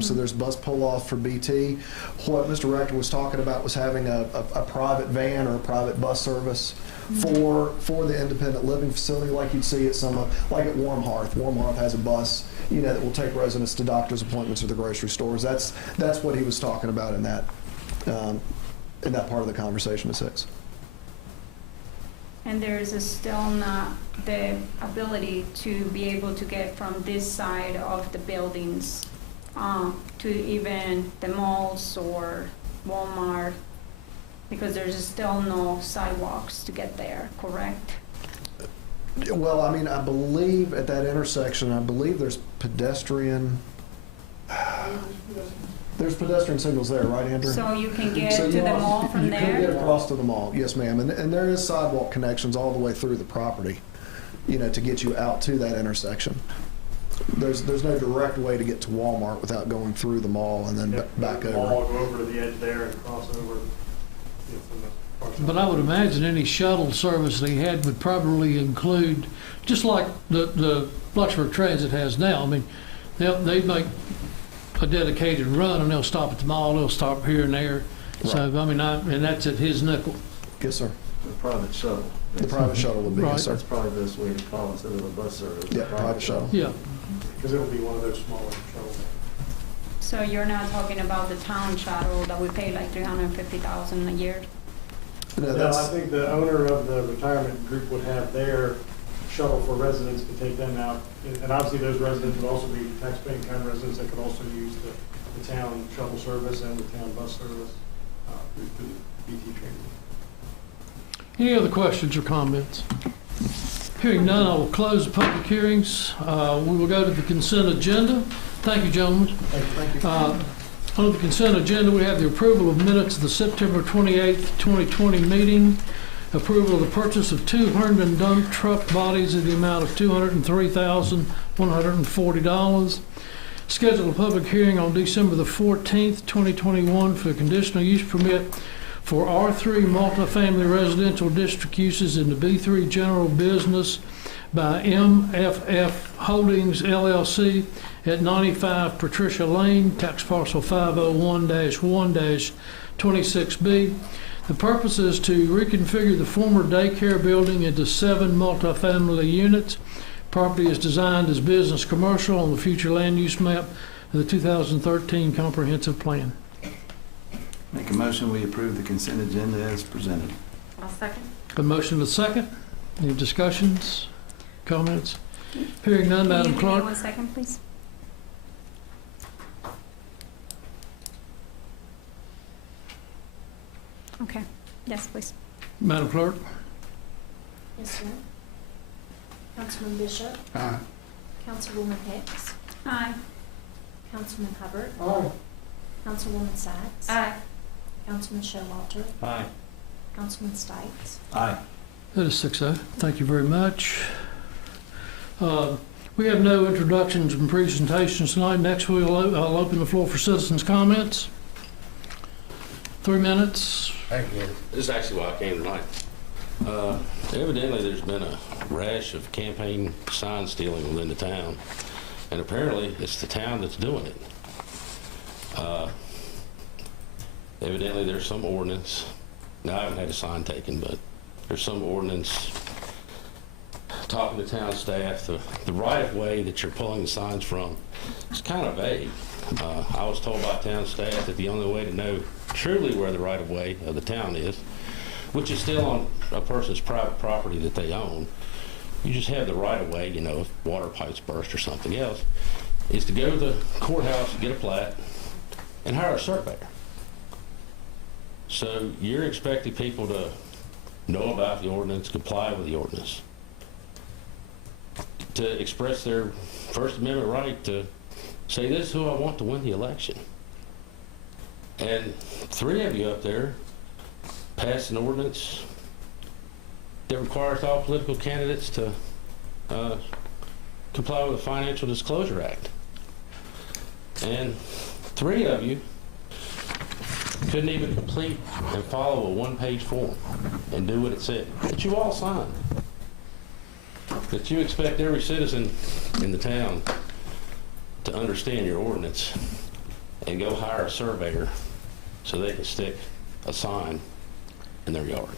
So there's bus pull-off for BT. What Mr. Rector was talking about was having a private van or a private bus service for the independent living facility, like you'd see at like at Warm Hearth. Warm Hearth has a bus, that will take residents to doctor's appointments or the grocery stores. That's what he was talking about in that part of the conversation at 6. And there is still not the ability to be able to get from this side of the buildings to even the malls or Walmart, because there's still no sidewalks to get there, correct? Well, I mean, I believe at that intersection, there's pedestrian. There's pedestrian signals there, right, Andrew? So you can get to the mall from there? You can get across to the mall, yes, ma'am. And there is sidewalk connections all the way through the property, to get you out to that intersection. There's no direct way to get to Walmart without going through the mall and then back over. Mall, go over to the edge there and cross over. But I would imagine any shuttle service they had would probably include, just like the Blacksburg Transit has now. I mean, they make a dedicated run and they'll stop at the mall, they'll stop here and there. Right. So, I mean, and that's at his nickel. Yes, sir. The private shuttle. The private shuttle would be, Right. yes, sir. That's probably the best way to call it instead of a bus service. Yeah, private shuttle. Yeah. Because it will be one of those smaller shuttles. So you're not talking about the town shuttle that we pay like $350,000 a year? No, No, I think the owner of the retirement group would have their shuttle for residents to take them out. And obviously, those residents would also be taxpaying kind of residents that could also use the town shuttle service and the town bus service through BT Transit. Any other questions or comments? Hearing none, I will close the public hearings. We will go to the consent agenda. Thank you, gentlemen. Thank you. On the consent agenda, we have the approval of minutes of the September 28th, 2020 meeting, approval of the purchase of 2 Herndon dump truck bodies in the amount of $203,140. Schedule a public hearing on December the 14th, 2021 for a conditional use permit for R3 multifamily residential district uses in the B3 general business by MFF Holdings LLC at 95 Patricia Lane, tax parcel 501-1-26B. The purpose is to reconfigure the former daycare building into 7 multifamily units. Property is designed as business commercial on the future land use map of the 2013 comprehensive plan. Make a motion, we approve the consent agenda as presented. I'll second. A motion and a second. Any discussions, comments? Hearing none, Madam Can you give Clerk. me 1 second, please? Okay. Yes, please. Madam Clerk. Yes, sir. Councilman Bishop, Aye. Councilwoman Hicks, Aye. Councilman Hubbard, Aye. Councilwoman Sacks, Aye. Councilman Showalter, Aye. Councilman Stites. Aye. That is 6-0. Thank you very much. We have no introductions and presentations tonight. Next, I'll open the floor for citizens' comments. 3 minutes. Thank you. This is actually why I came tonight. Evidently, there's been a rash of campaign sign stealing within the town, and apparently it's the town that's doing it. evidently there's some ordinance. Now, I haven't had a sign taken, but there's some ordinance. Talking to town staff, the right-of-way that you're pulling the signs from is kind of vague. I was told by town staff that the only way to know truly where the right-of-way of the town is, which is still on a person's private property that they own, you just have the right-of-way, you know, if water pipes burst or something else, is to go to the courthouse, get a plat, and hire a surveyor. So you're expecting people to know about the ordinance, comply with the ordinance, to express their First Amendment right to say, this is who I want to win the election. And 3 of you up there passed an ordinance that requires all political candidates to comply with the Financial Disclosure Act. And 3 of you couldn't even complete and follow a 1-page form and do what it said. But you all signed. That you expect every citizen in the town to understand your ordinance and go hire a surveyor so they can stick a sign in their yard.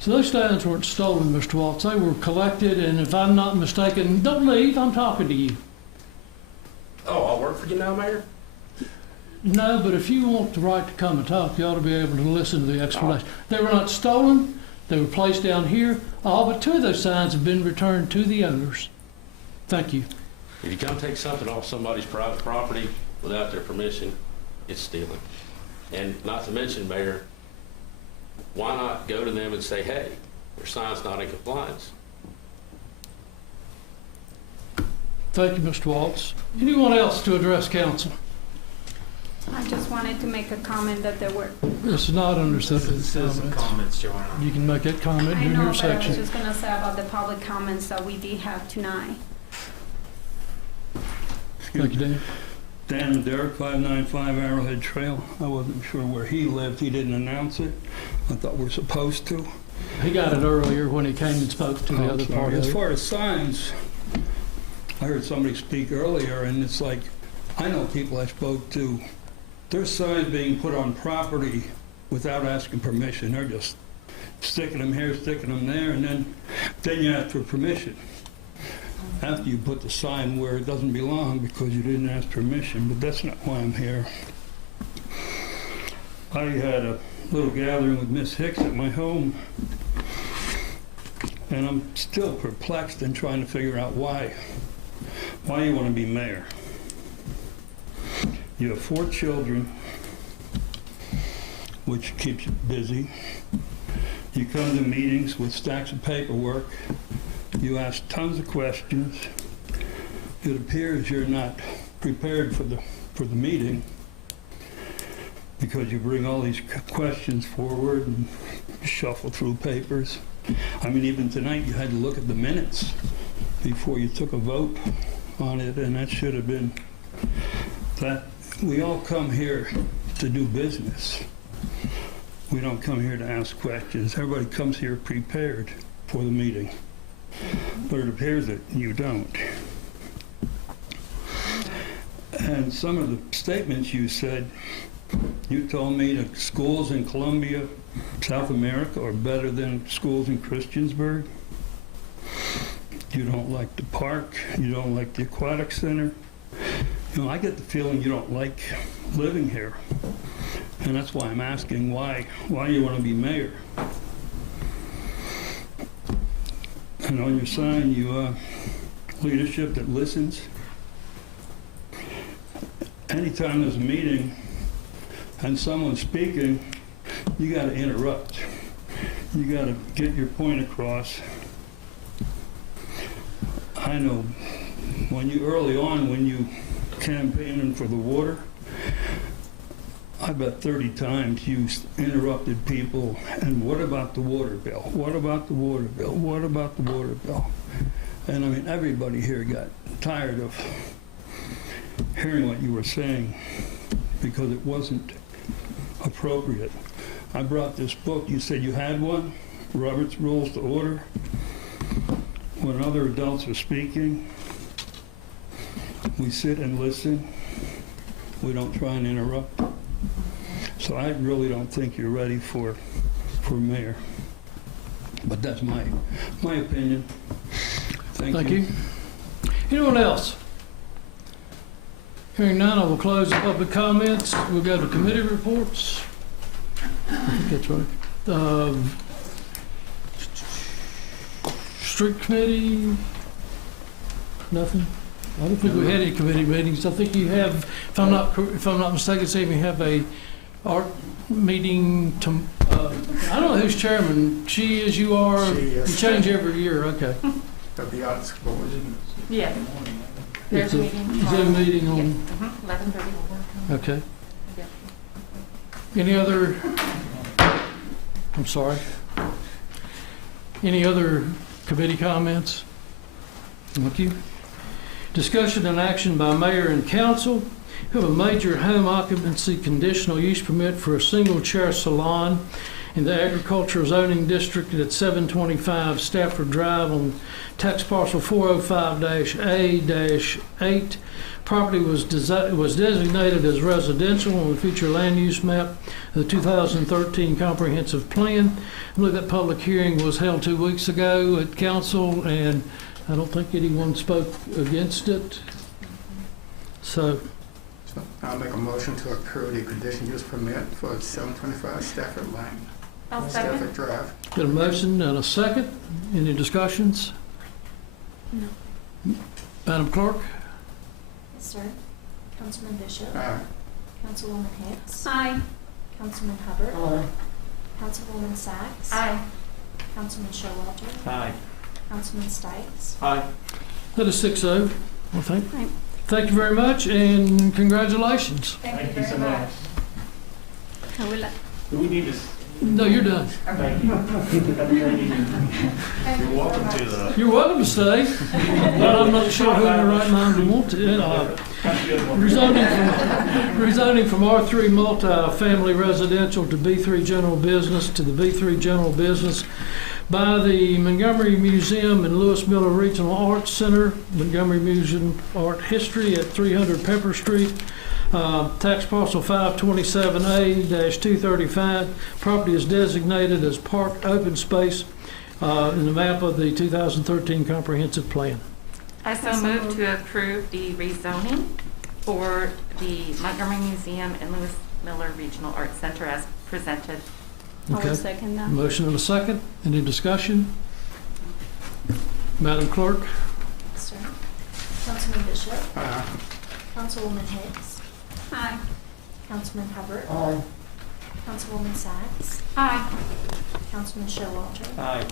So those signs weren't stolen, Mr. Waltz. They were collected, and if I'm not mistaken, don't leave, I'm talking to you. Oh, I'll work for you now, Mayor? No, but if you want the right to come and talk, you ought to be able to listen to the explanation. They were not stolen. They were placed down here. All but 2 of those signs have been returned to the owners. Thank you. If you come take something off somebody's private property without their permission, it's stealing. And not to mention, Mayor, why not go to them and say, hey, your sign's not in compliance? Thank you, Mr. Waltz. Anyone else to address council? I just wanted to make a comment that there were. This is not under citizen comments, Joanna. You can make that comment I in know, your but I was section. just gonna say about the public comments that we did have tonight. Thank you, Dan. Dan Derrick, 595 Arrowhead Trail. I wasn't sure where he lived. He didn't announce it. I thought we're supposed to. He got it earlier when he came and spoke to the other part of As it. far as signs, I heard somebody speak earlier, and it's like, I know people I spoke to, there's signs being put on property without asking permission. They're just sticking them here, sticking them there, and then you ask for permission after you put the sign where it doesn't belong because you didn't ask permission. But that's not why I'm here. I had a little gathering with Miss Hicks at my home, and I'm still perplexed and trying to figure out why you want to be mayor. You have 4 children, which keeps you busy. You come to meetings with stacks of paperwork. You ask tons of questions. It appears you're not prepared for the meeting because you bring all these questions forward and shuffle through papers. I mean, even tonight you had to look at the minutes before you took a vote on it, and that should have been that. We all come here to do business. We don't come here to ask questions. Everybody comes here prepared for the meeting. But it appears that you don't. And some of the statements you said, you told me that schools in Columbia, South America are better than schools in Christiansburg. You don't like the park. You don't like the aquatic center. You know, I get the feeling you don't like living here. And that's why I'm asking why you want to be mayor. And on your sign, you leadership that listens. Anytime there's a meeting and someone's speaking, you got to interrupt. You got to get your point across. I know when you campaigning for the water, I bet 30 times you interrupted people, and what about the water bill? What about the water bill? What about the water bill? And I mean, everybody here got tired of hearing what you were saying because it wasn't appropriate. I brought this book. You said you had one, Robert's Rules to Order. When other adults are speaking, we sit and listen. We don't try and interrupt. So I really don't think you're ready for mayor. But that's my opinion. Thank you. Anyone else? Hearing none, I will close the public comments. We'll go to committee reports. I think that's right. Street committee, nothing? I don't think we had any committee meetings. I think you have, if I'm not mistaken, Sam, you have a art meeting I don't know who's chairman. She is, you are? She is. You change every year, okay. Of the arts board. Yeah. There's a meeting. Zoom meeting on, 11:30. okay. Yeah. Any other, I'm sorry. Any other committee comments? Thank you. Discussion and action by mayor and council. We have a major home occupancy conditional use permit for a single chair salon in the agriculture zoning district at 725 Stafford Drive on tax parcel 405-A-8. Property was designated as residential on the future land use map of the 2013 comprehensive plan. I believe that public hearing was held 2 weeks ago at council, and I don't think anyone spoke against it. So I'll make a motion to approve the conditional use permit for 725 Stafford Lane. I'll second. Stafford Drive. got a motion and a second. Any discussions? No. Madam Clerk? Yes, sir. Councilman Bishop. Aye. Councilwoman Hicks. Aye. Councilman Hubbard. Aye. Councilwoman Sacks. Aye. Councilman Showalter. Aye. Councilman Stites. Aye. That is 6-0, I think. Right. Thank you very much, and congratulations. Thank you very much. I will, Do we need to? No, you're done. Thank you. You're welcome to the. You're welcome to stay, but I'm not sure who in their right mind would want to. Rezoning from R3 multi-family residential to B3 general business to the B3 general business by the Montgomery Museum and Lewis Miller Regional Arts Center, Montgomery Museum Art History at 300 Pepper Street. Tax parcel 527A-235. Property is designated as park open space in the map of the 2013 comprehensive plan. I so move to approve the rezoning for the Montgomery Museum and Lewis Miller Regional Arts Center as presented. I Okay. will second that. Motion and a second. Any discussion? Madam Clerk? Yes, sir. Councilman Bishop. Aye. Councilwoman Hicks. Aye. Councilman Hubbard. Aye. Councilwoman Sacks. Aye. Councilman Showalter. Aye.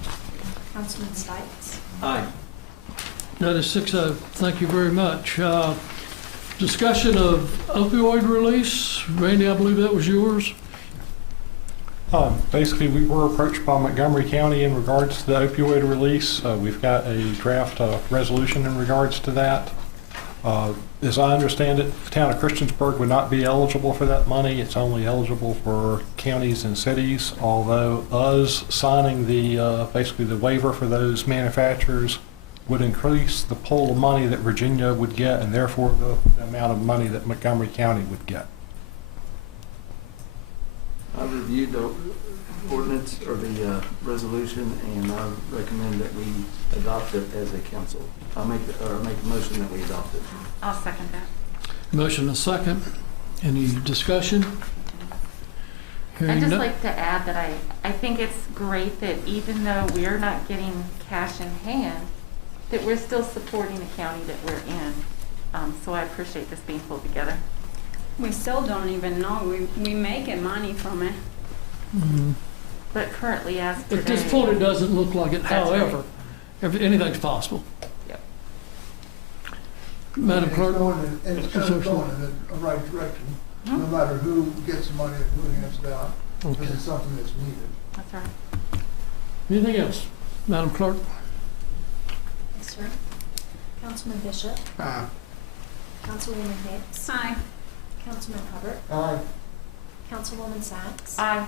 Councilman Stites. Aye. That is 6-0. Thank you very much. Discussion of opioid release. Randy, I believe that was yours. Basically, we were approached by Montgomery County in regards to the opioid release. We've got a draft resolution in regards to that. As I understand it, the town of Christiansburg would not be eligible for that money. It's only eligible for counties and cities, although us signing the basically the waiver for those manufacturers would increase the pool of money that Virginia would get, and therefore the amount of money that Montgomery County would get. I reviewed the ordinance or the resolution, and I recommend that we adopt it as a council. I'll make the motion that we adopt it. I'll second that. Motion and a second. Any discussion? I'd Hearing just none. like to add that I think it's great that even though we're not getting cash in hand, that we're still supporting the county that we're in. So I appreciate this being pulled together. We still don't even know. We making money from it. Mhm. But currently, as today. At this point, it doesn't look like it. That's right. However, anything's possible. Yep. Madam Clerk? And it's kind of going in the right direction, no matter who gets the money and who hands it out, Okay. because it's something that's needed. That's right. Anything else? Madam Clerk? Yes, sir. Councilman Bishop. Aye. Councilwoman Hicks. Aye. Councilman Hubbard. Aye. Councilwoman Sacks. Aye.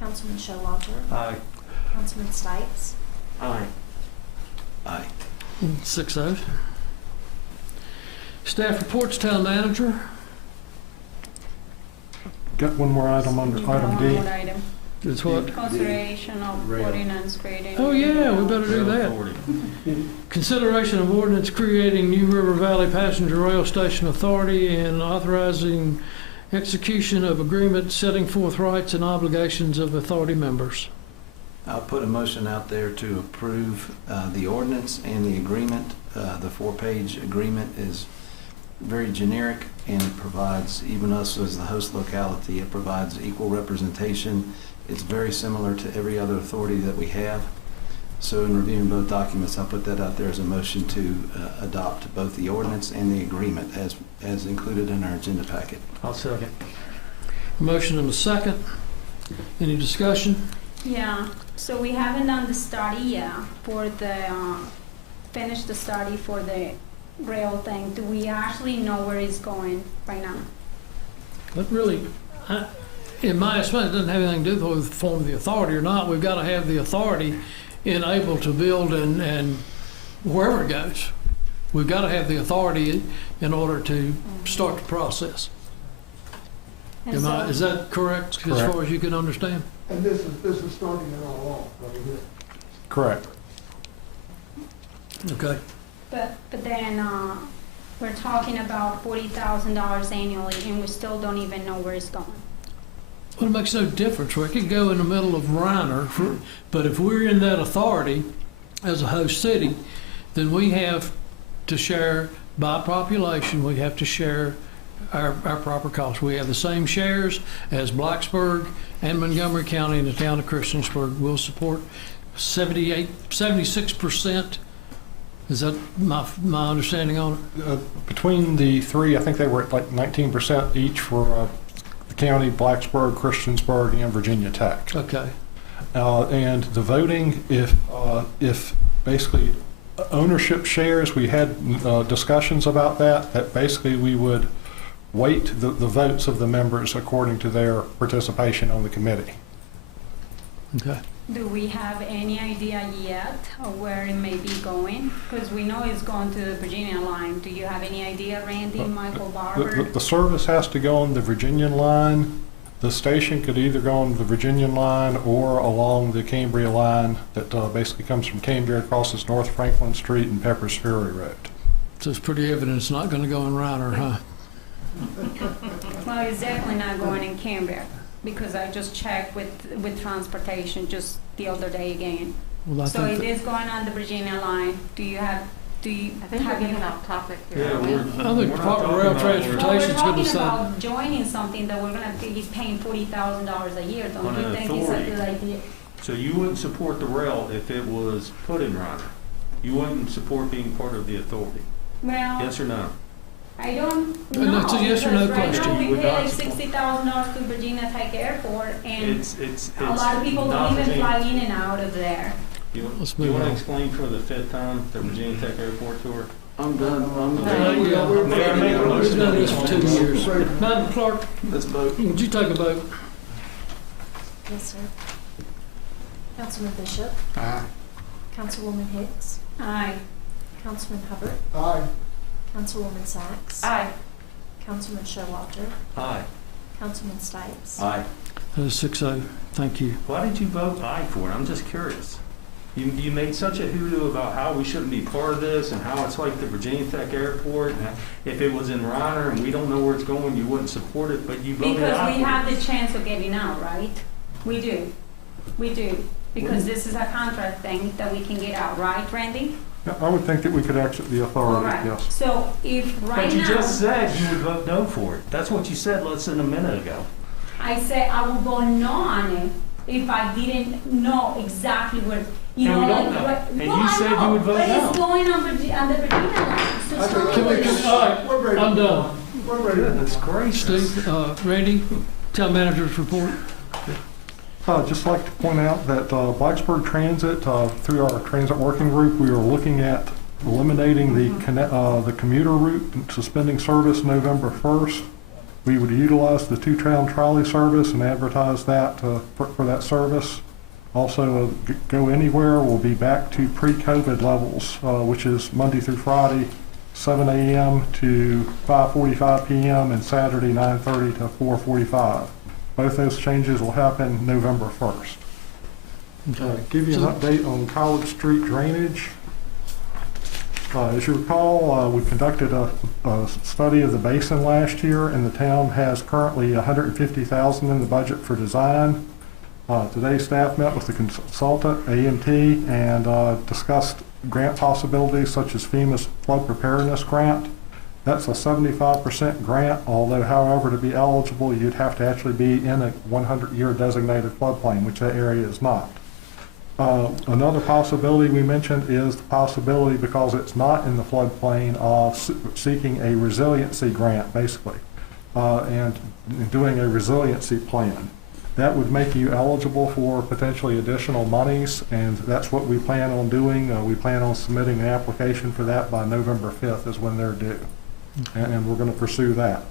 Councilman Showalter. Aye. Councilman Stites. Aye. Aye. 6-0. Staff reports, town manager. got one more item under item D. One item. It's what? Consideration of Rail. ordinance creating. Oh, yeah, we better do that. Consideration of ordinance creating New River Valley Passenger Rail Station Authority and authorizing execution of agreement setting forth rights and obligations of authority members. I'll put a motion out there to approve the ordinance and the agreement. The 4-page agreement is very generic, and it provides, even us as the host locality, it provides equal representation. It's very similar to every other authority that we have. So in reviewing both documents, I'll put that out there as a motion to adopt both the ordinance and the agreement as included in our agenda packet. I'll second. Motion and a second. Any discussion? Yeah, so we haven't done the study yet for the, finish the study for the rail thing. Do we actually know where it's going right now? But really, in my estimation, it doesn't have anything to do with the form of the authority or not. We've got to have the authority able to build and wherever it goes. We've got to have the authority in order to start the process. And Is that correct, as far as you can understand? And this is starting it all off, right here. Correct. Okay. But then, we're talking about $40,000 annually, and we still don't even know where it's going. Well, it makes no difference. We could go in the middle of Reiner, but if we're in that authority as a host city, then we have to share by population. We have to share our proper costs. We have the same shares as Blacksburg and Montgomery County and the town of Christiansburg. We'll support 76%. Is that my understanding on it? Between the three, I think they were at like 19% each for the county, Blacksburg, Christiansburg, and Virginia Tech. Okay. And the voting, if basically ownership shares, we had discussions about that basically we would weight the votes of the members according to their participation on the committee. Okay. Do we have any idea yet of where it may be going? Because we know it's going to the Virginia line. Do you have any idea, Randy, Michael, Barber? The service has to go on the Virginian line. The station could either go on the Virginian line or along the Cambria line that basically comes from Cambria, crosses North Franklin Street and Pepper's Ferry Road. So it's pretty evident it's not going to go in Reiner, huh? Well, it's definitely not going in Cambria, because I just checked with transportation just the other day again. Well, So it is going on the Virginia line. I think we're getting off topic here. Yeah, I think Department of Rail Transportation is going to We're talking decide. about joining something that we're gonna be paying $40,000 a year. Don't On you an think it's a authority. good idea? So you wouldn't support the rail if it was put in Reiner? You wouldn't support being part of the authority? Well, Yes or no? I don't No, know. it's a yes or no because right question. now You we would pay not like support- $60,000 to Virginia Tech Airport, and It's a lot of people not don't even Virginia. fly in and out of there. Let's You move want to on. explain for the 5th time the Virginia Tech Airport tour? I'm done. Yeah, we've done this for 2 years. Madam Clerk, Let's vote. would you take a vote? Yes, sir. Councilman Bishop, Aye. Councilwoman Hicks, Aye. Councilman Hubbard, Aye. Councilwoman Sacks, Aye. Councilman Showalter, Aye. Councilman Stipes. Aye. That is 6-0. Thank you. Why did you vote aye for it? I'm just curious. You made such a hoodoo about how we shouldn't be part of this and how it's like the Virginia Tech Airport. And if it was in Reiner and we don't know where it's going, you wouldn't support it, but you voted Because aye we for have it. the chance of getting out, right? We do. We do. Because this is a contract thing that we can get out, right, Randy? Yeah, I would think that we could exit the All authority, right. yes. So if right But you now, just said you would vote no for it. That's what you said less than a minute ago. I said I would vote no on it if I didn't know exactly where, you And know, we don't like know. what. And well, you I said you know, would vote but no. it's going on the Virginia line. So I think- stop Can we, it. all right, We're ready. I'm done. We're ready. Goodness gracious. Steve, Randy, town manager's report. I'd just like to point out that Blacksburg Transit, through our transit working group, we are looking at eliminating the commuter route and suspending service November 1st. We would utilize the two-town trolley service and advertise that for that service. Also, Go Anywhere will be back to pre-COVID levels, which is Monday through Friday, 7 a.m. to 5:45 p.m. and Saturday 9:30 to 4:45. Both those changes will happen November 1st. Give you an update on College Street drainage. As you recall, we conducted a study of the basin last year, and the town has currently $150,000 in the budget for design. Today, staff met with the consultant, AMT, and discussed grant possibilities such as FEMA's flood preparedness grant. That's a 75% grant, although, however, to be eligible, you'd have to actually be in a 100-year designated floodplain, which that area is not. Another possibility we mentioned is the possibility, because it's not in the floodplain, of seeking a resiliency grant, basically, and doing a resiliency plan. That would make you eligible for potentially additional monies, and that's what we plan on doing. We plan on submitting an application for that by November 5th is when they're due, and we're going to pursue that.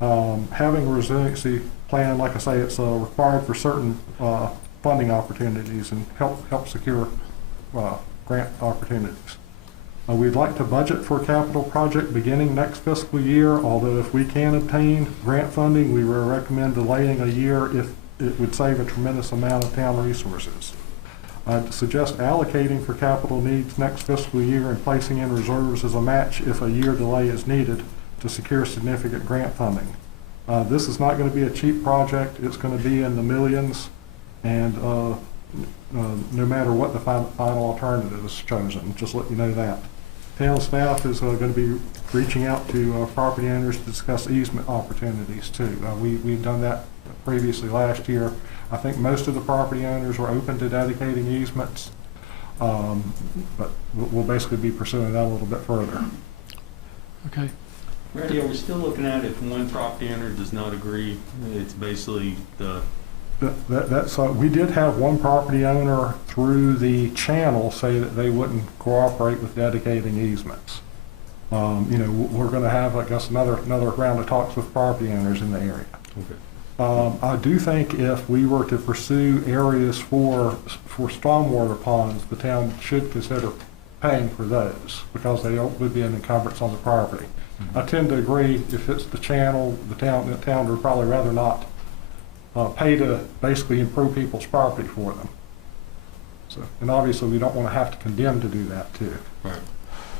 Having a resiliency plan, like I say, it's required for certain funding opportunities and help secure grant opportunities. We'd like to budget for a capital project beginning next fiscal year, although if we can obtain grant funding, we would recommend delaying a year if it would save a tremendous amount of town resources. I'd suggest allocating for capital needs next fiscal year and placing in reserves as a match if a year delay is needed to secure significant grant funding. This is not going to be a cheap project. It's going to be in the millions, and no matter what the final alternative is chosen, just let you know that. Town staff is going to be reaching out to property owners to discuss easement opportunities too. We've done that previously last year. I think most of the property owners were open to dedicating easements, but we'll basically be pursuing that a little bit further. Okay. Randy, are we still looking at if one property owner does not agree, it's basically the... We did have one property owner through the channel say that they wouldn't cooperate with dedicating easements. We're going to have, I guess, another round of talks with property owners in the area. Okay. I do think if we were to pursue areas for stormwater ponds, the town should consider paying for those because they would be an encumbrance on the property. I tend to agree if it's the channel, the town would probably rather not pay to basically improve people's property for them. So, and obviously we don't want to have to condemn to do that too. Right.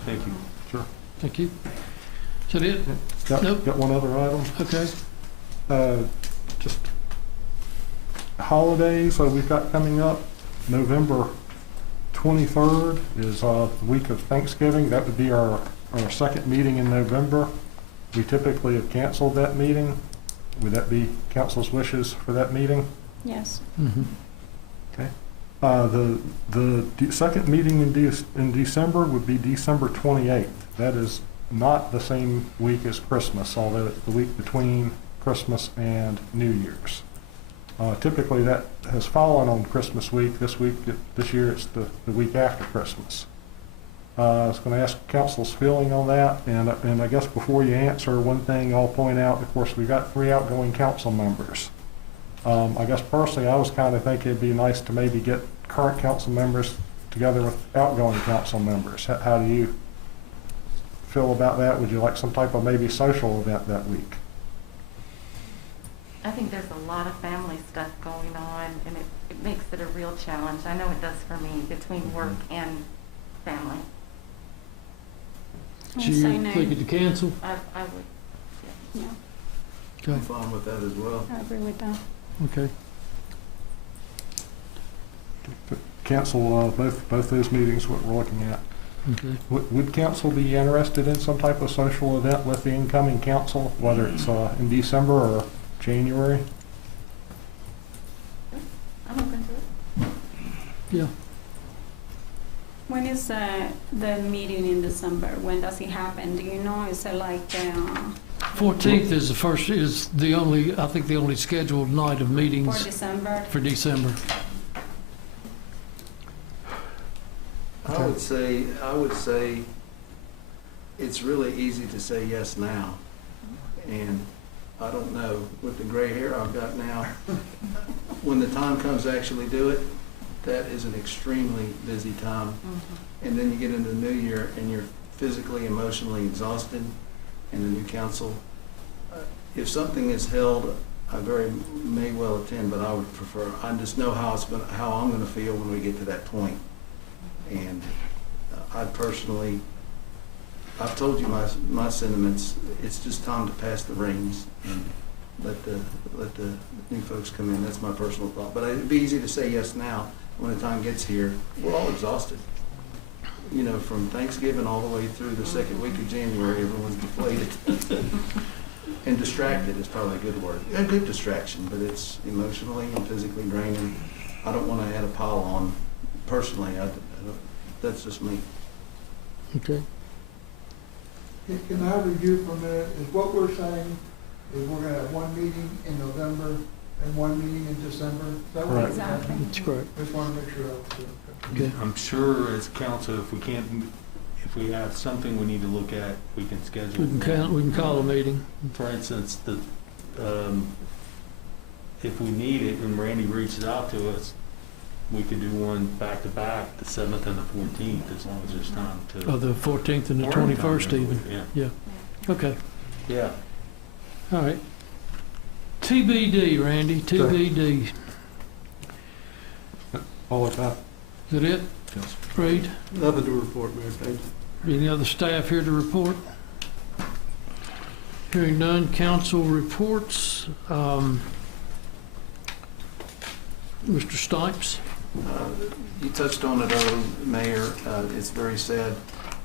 Thank you. Sure. Thank you. Is that it? Nope. Got one other item. Okay. Just holidays we've got coming up. November 23rd is the week of Thanksgiving. That would be our second meeting in November. We typically have canceled that meeting. Would that be council's wishes for that meeting? Yes. Mm-hmm. Okay. The second meeting in December would be December 28th. That is not the same week as Christmas, although it's the week between Christmas and New Year's. Typically that has fallen on Christmas week. This year it's the week after Christmas. I was going to ask council's feeling on that, and I guess before you answer, one thing I'll point out, of course, we've got 3 outgoing council members. I guess personally, I was kind of thinking it'd be nice to maybe get current council members together with outgoing council members. How do you feel about that? Would you like some type of maybe social event that week? I think there's a lot of family stuff going on, and it makes it a real challenge. I know it does for me, between work and family. So you're thinking to cancel? I would, Yeah, Okay. I'm fine with that as well. I agree with that. Okay. Cancel both those meetings, what we're looking at. Okay. Would council be interested in some type of social event with the incoming council, whether it's in December or January? I'm open to it. Yeah. When is the meeting in December? When does it happen? Do you know? Is it like 14th is the only scheduled night of meetings for December? for December. I would say it's really easy to say yes now. And I don't know, with the gray hair I've got now, when the time comes to actually do it, that is an extremely busy time. Mm-hmm. And then you get into the new year and you're physically, emotionally exhausted, and the new council. If something is held I very may well attend, but I would prefer, I just know how I'm gonna feel when we get to that point. And I personally, I've told you my sentiments. It's just time to pass the reins and let the new folks come in. That's my personal thought. But it'd be easy to say yes now. When the time gets here, we're all exhausted. You know, from Thanksgiving all the way through the second week of January, everyone's deflated. And distracted is probably a good word. A good distraction, but it's emotionally and physically draining. I don't want to add a pile on. Personally, that's just me. Okay. Can I review for a minute? Is what we're saying is we're gonna have one meeting in November and one meeting in December? Is that what we're saying? Exactly. That's correct. Just wanna make sure that was Okay. I'm sure as council, if we have something we need to look at, we can schedule. We can call a meeting. For instance, if we need it, when Randy reaches out to us, we could do one back to back, the 7th and the 14th, as long as there's time to. The 14th and the Or anytime 21st that even. week, Yeah. Okay. Yeah. All right. TBD, Randy, TBD. All of that. Is that it? Yes. Reed? Nothing to report, Mayor. Thank you. Any other staff here to report? Hearing none, council reports. Mr. Stipes? You touched on it earlier, Mayor. It's very sad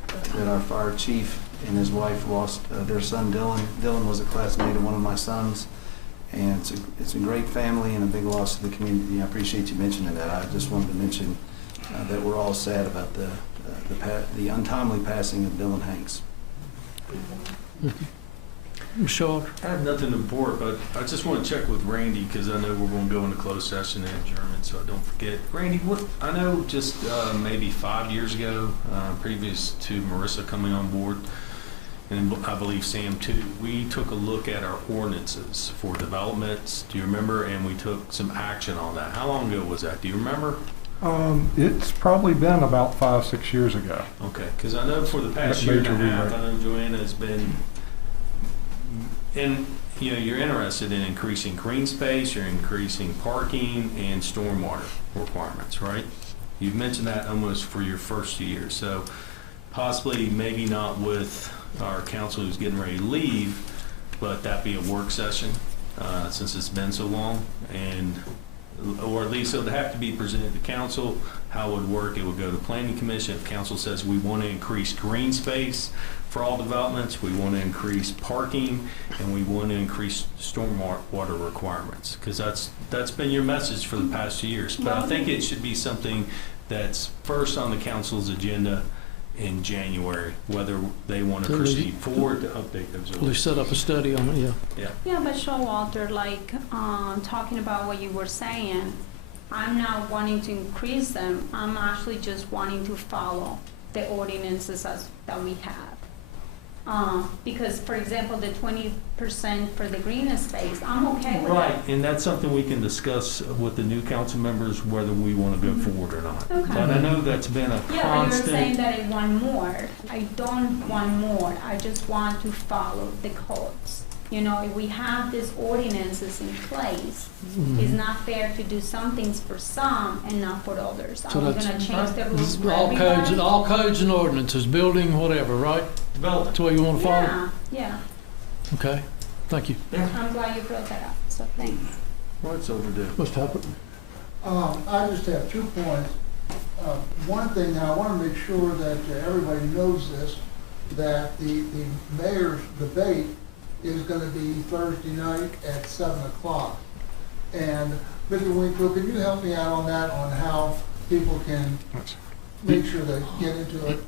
that our fire chief and his wife lost their son, Dylan. Dylan was a classmate of one of my sons, and it's a great family and a big loss to the community. I appreciate you mentioning that. I just wanted to mention that we're all sad about the untimely passing of Dylan Hanks. Shaw? I have nothing to report, but I just want to check with Randy, because I know we're going to go into closed session and adjournment, so I don't forget. Randy, I know just maybe 5 years ago, previous to Marissa coming on board, and I believe Sam too, we took a look at our ordinances for developments. Do you remember? And we took some action on that. How long ago was that? Do you remember? It's probably been about 5-6 years ago. Okay, because I know for the past year and a half, I know Joanna has been, and you're interested in increasing green space, you're increasing parking and stormwater requirements, right? You've mentioned that almost for your first year, so possibly maybe not with our council who's getting ready to leave, but that be a work session since it's been so long, or at least it would have to be presented to council. How it would work, it would go to planning commission. If council says we want to increase green space for all developments, we want to increase parking, and we want to increase stormwater requirements, because that's been your message for the past 2 years. But I think it should be something that's first on the council's agenda in January, whether they want to proceed forward to update those. We set up a study on it, yeah. Yeah, but Showalter, talking about what you were saying, I'm not wanting to increase them. I'm actually just wanting to follow the ordinances that we have. Because, for example, the 20% for the green space, I'm okay with Right, that. and that's something we can discuss with the new council members, whether we want to go forward or not. Okay. But I know that's been a Yeah, but constant. you're saying that I want more. I don't want more. I just want to follow the codes. If we have these ordinances in place, it's not fair to do some things for some and not for others. So Are we that's- going to change the rules for All everybody? codes and ordinances, building, whatever, right? Development. That's what you want to follow? Yeah. Okay, thank you. I'm glad you brought that up, so thanks. Well, it's overdue. Mr. Hopper? I just have 2 points. One thing, I want to make sure that everybody knows this, that the mayor's debate is going to be Thursday night at 7 o'clock. And Mr. Winkler, can you help me out on that, on how people can make sure they get into it?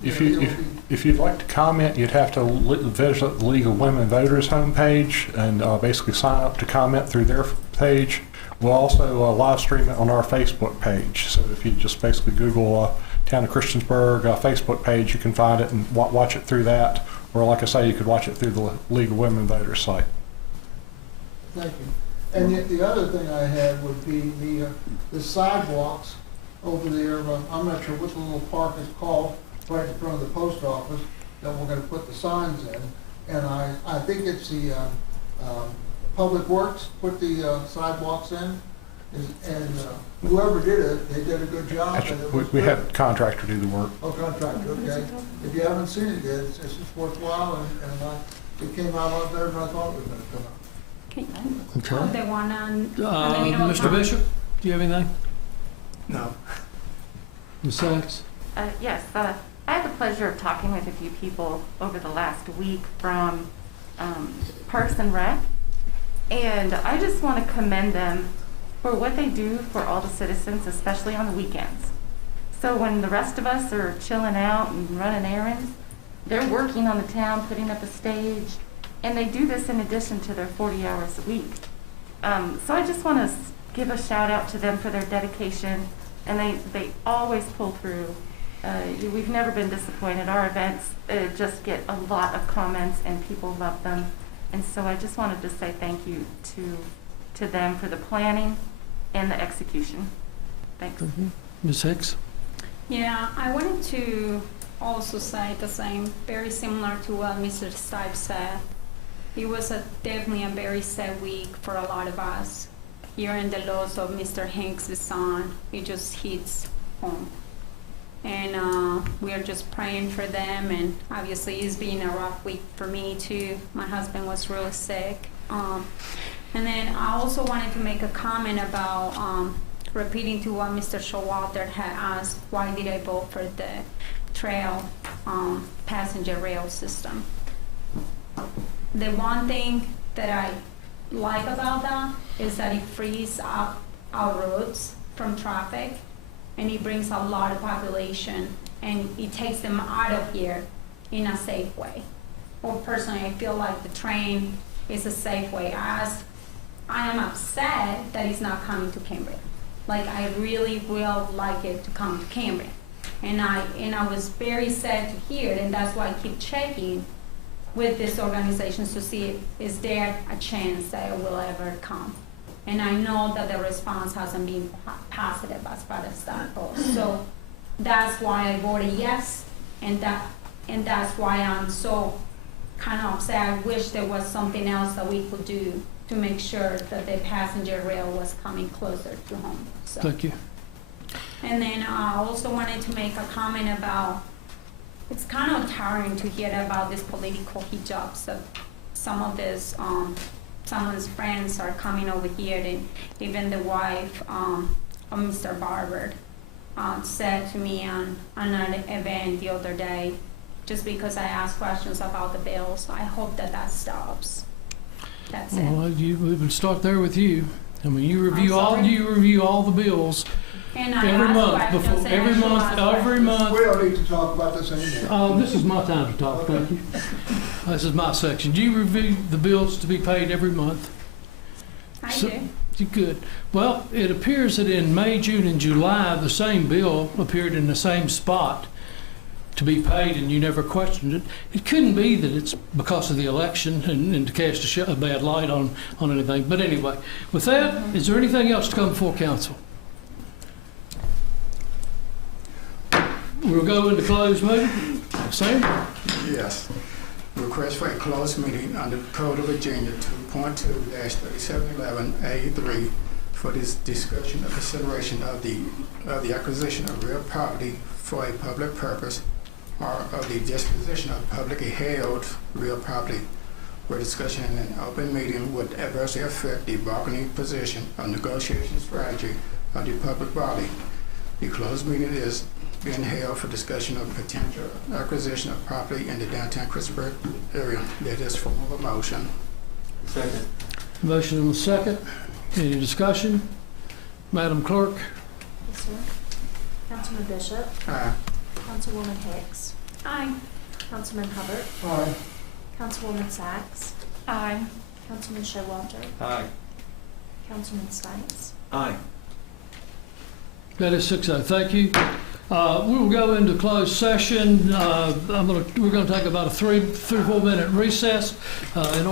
If you'd like to comment, you'd have to visit the League of Women Voters homepage and basically sign up to comment through their page. We'll also live stream it on our Facebook page. So if you just basically Google Town of Christiansburg Facebook page, you can find it and watch it through that. Or like I say, you could watch it through the League of Women Voters site. Thank you. And the other thing I had would be the sidewalks over there. I'm not sure what the little park is called, right in front of the post office, that we're going to put the signs in. And I think it's the Public Works put the sidewalks in, and whoever did it, they did a good job. and it was We good. had contractor do the work. Oh, contractor, okay. If you haven't seen it yet, it's just worthwhile, and it came out a lot better than I thought it was gonna come out. Okay. Okay. The one on. Mr. Bishop, do you have anything? No. Ms. Sachs? Yes, I had the pleasure of talking with a few people over the last week from Parks and Rec, and I just want to commend them for what they do for all the citizens, especially on the weekends. So when the rest of us are chilling out and running errands, they're working on the town, putting up a stage, and they do this in addition to their 40 hours a week. So I just want to give a shout out to them for their dedication, and they always pull through. We've never been disappointed. Our events just get a lot of comments and people love them. And so I just wanted to say thank you to them for the planning and the execution. Thanks. Ms. Hicks? Yeah, I wanted to also say the same, very similar to what Mr. Stipe said. It was definitely a very sad week for a lot of us. Hearing the loss of Mr. Hanks' son, it just hits home. And we are just praying for them, and obviously it's been a rough week for me too. My husband was really sick. And then I also wanted to make a comment about repeating to what Mr. Showalter had asked, why did I vote for the trail passenger rail system? The one thing that I like about that is that it frees up our roads from traffic, and it brings a lot of population, and it takes them out of here in a safe way. Well, personally, I feel like the train is a safe way. I am upset that it's not coming to Cambria. Like, I really will like it to come to Cambria. And I was very sad to hear it, and that's why I keep checking with these organizations to see is there a chance that it will ever come. And I know that the response hasn't been positive as far as that goes. So that's why I voted yes, and that's why I'm so kind of upset. I wish there was something else that we could do to make sure that the passenger rail was coming closer to home. So. Thank you. And then I also wanted to make a comment about, it's kind of tiring to hear about these political hijabs that some of this, someone's friends are coming over here, and even the wife of Mr. Barber said to me on an event the other day, just because I asked questions about the bills. I hope that stops. That's it. Well, we would start there with you. I mean, you review sorry? all the bills And I every ask month, questions, before and I should ask every questions. month. We don't need to talk about this anymore. This is my time to talk, thank you. This is my section. Do you review the bills to be paid every month? I So- do. Good. Well, it appears that in May, June, and July, the same bill appeared in the same spot to be paid, and you never questioned it. It couldn't be that it's because of the election and to cast a bad light on anything. But anyway, with that, is there anything else to come before council? We'll go into closed meeting. Sam? Yes. Request for a closed meeting under Code of Virginia 2.2-3711A3 for this discussion or consideration of the acquisition of real property for a public purpose or of the disposition of publicly held real property, where discussion in an open meeting would adversely affect the bargaining position or negotiation strategy of the public body. The closed meeting is being held for discussion of potential acquisition of property in the downtown Christiansburg area. That is form of a motion. Second. Motion and a second. Any discussion? Madam Clerk? Yes, sir. Councilman Bishop. Aye. Councilwoman Hicks. Aye. Councilman Hubbard. Aye. Councilwoman Sachs. Aye. Councilman Showalter. Aye. Councilman Stites. Aye. That is 6-0. Thank you. We will go into closed session. We're going to take about a 3 or 4 minute recess. In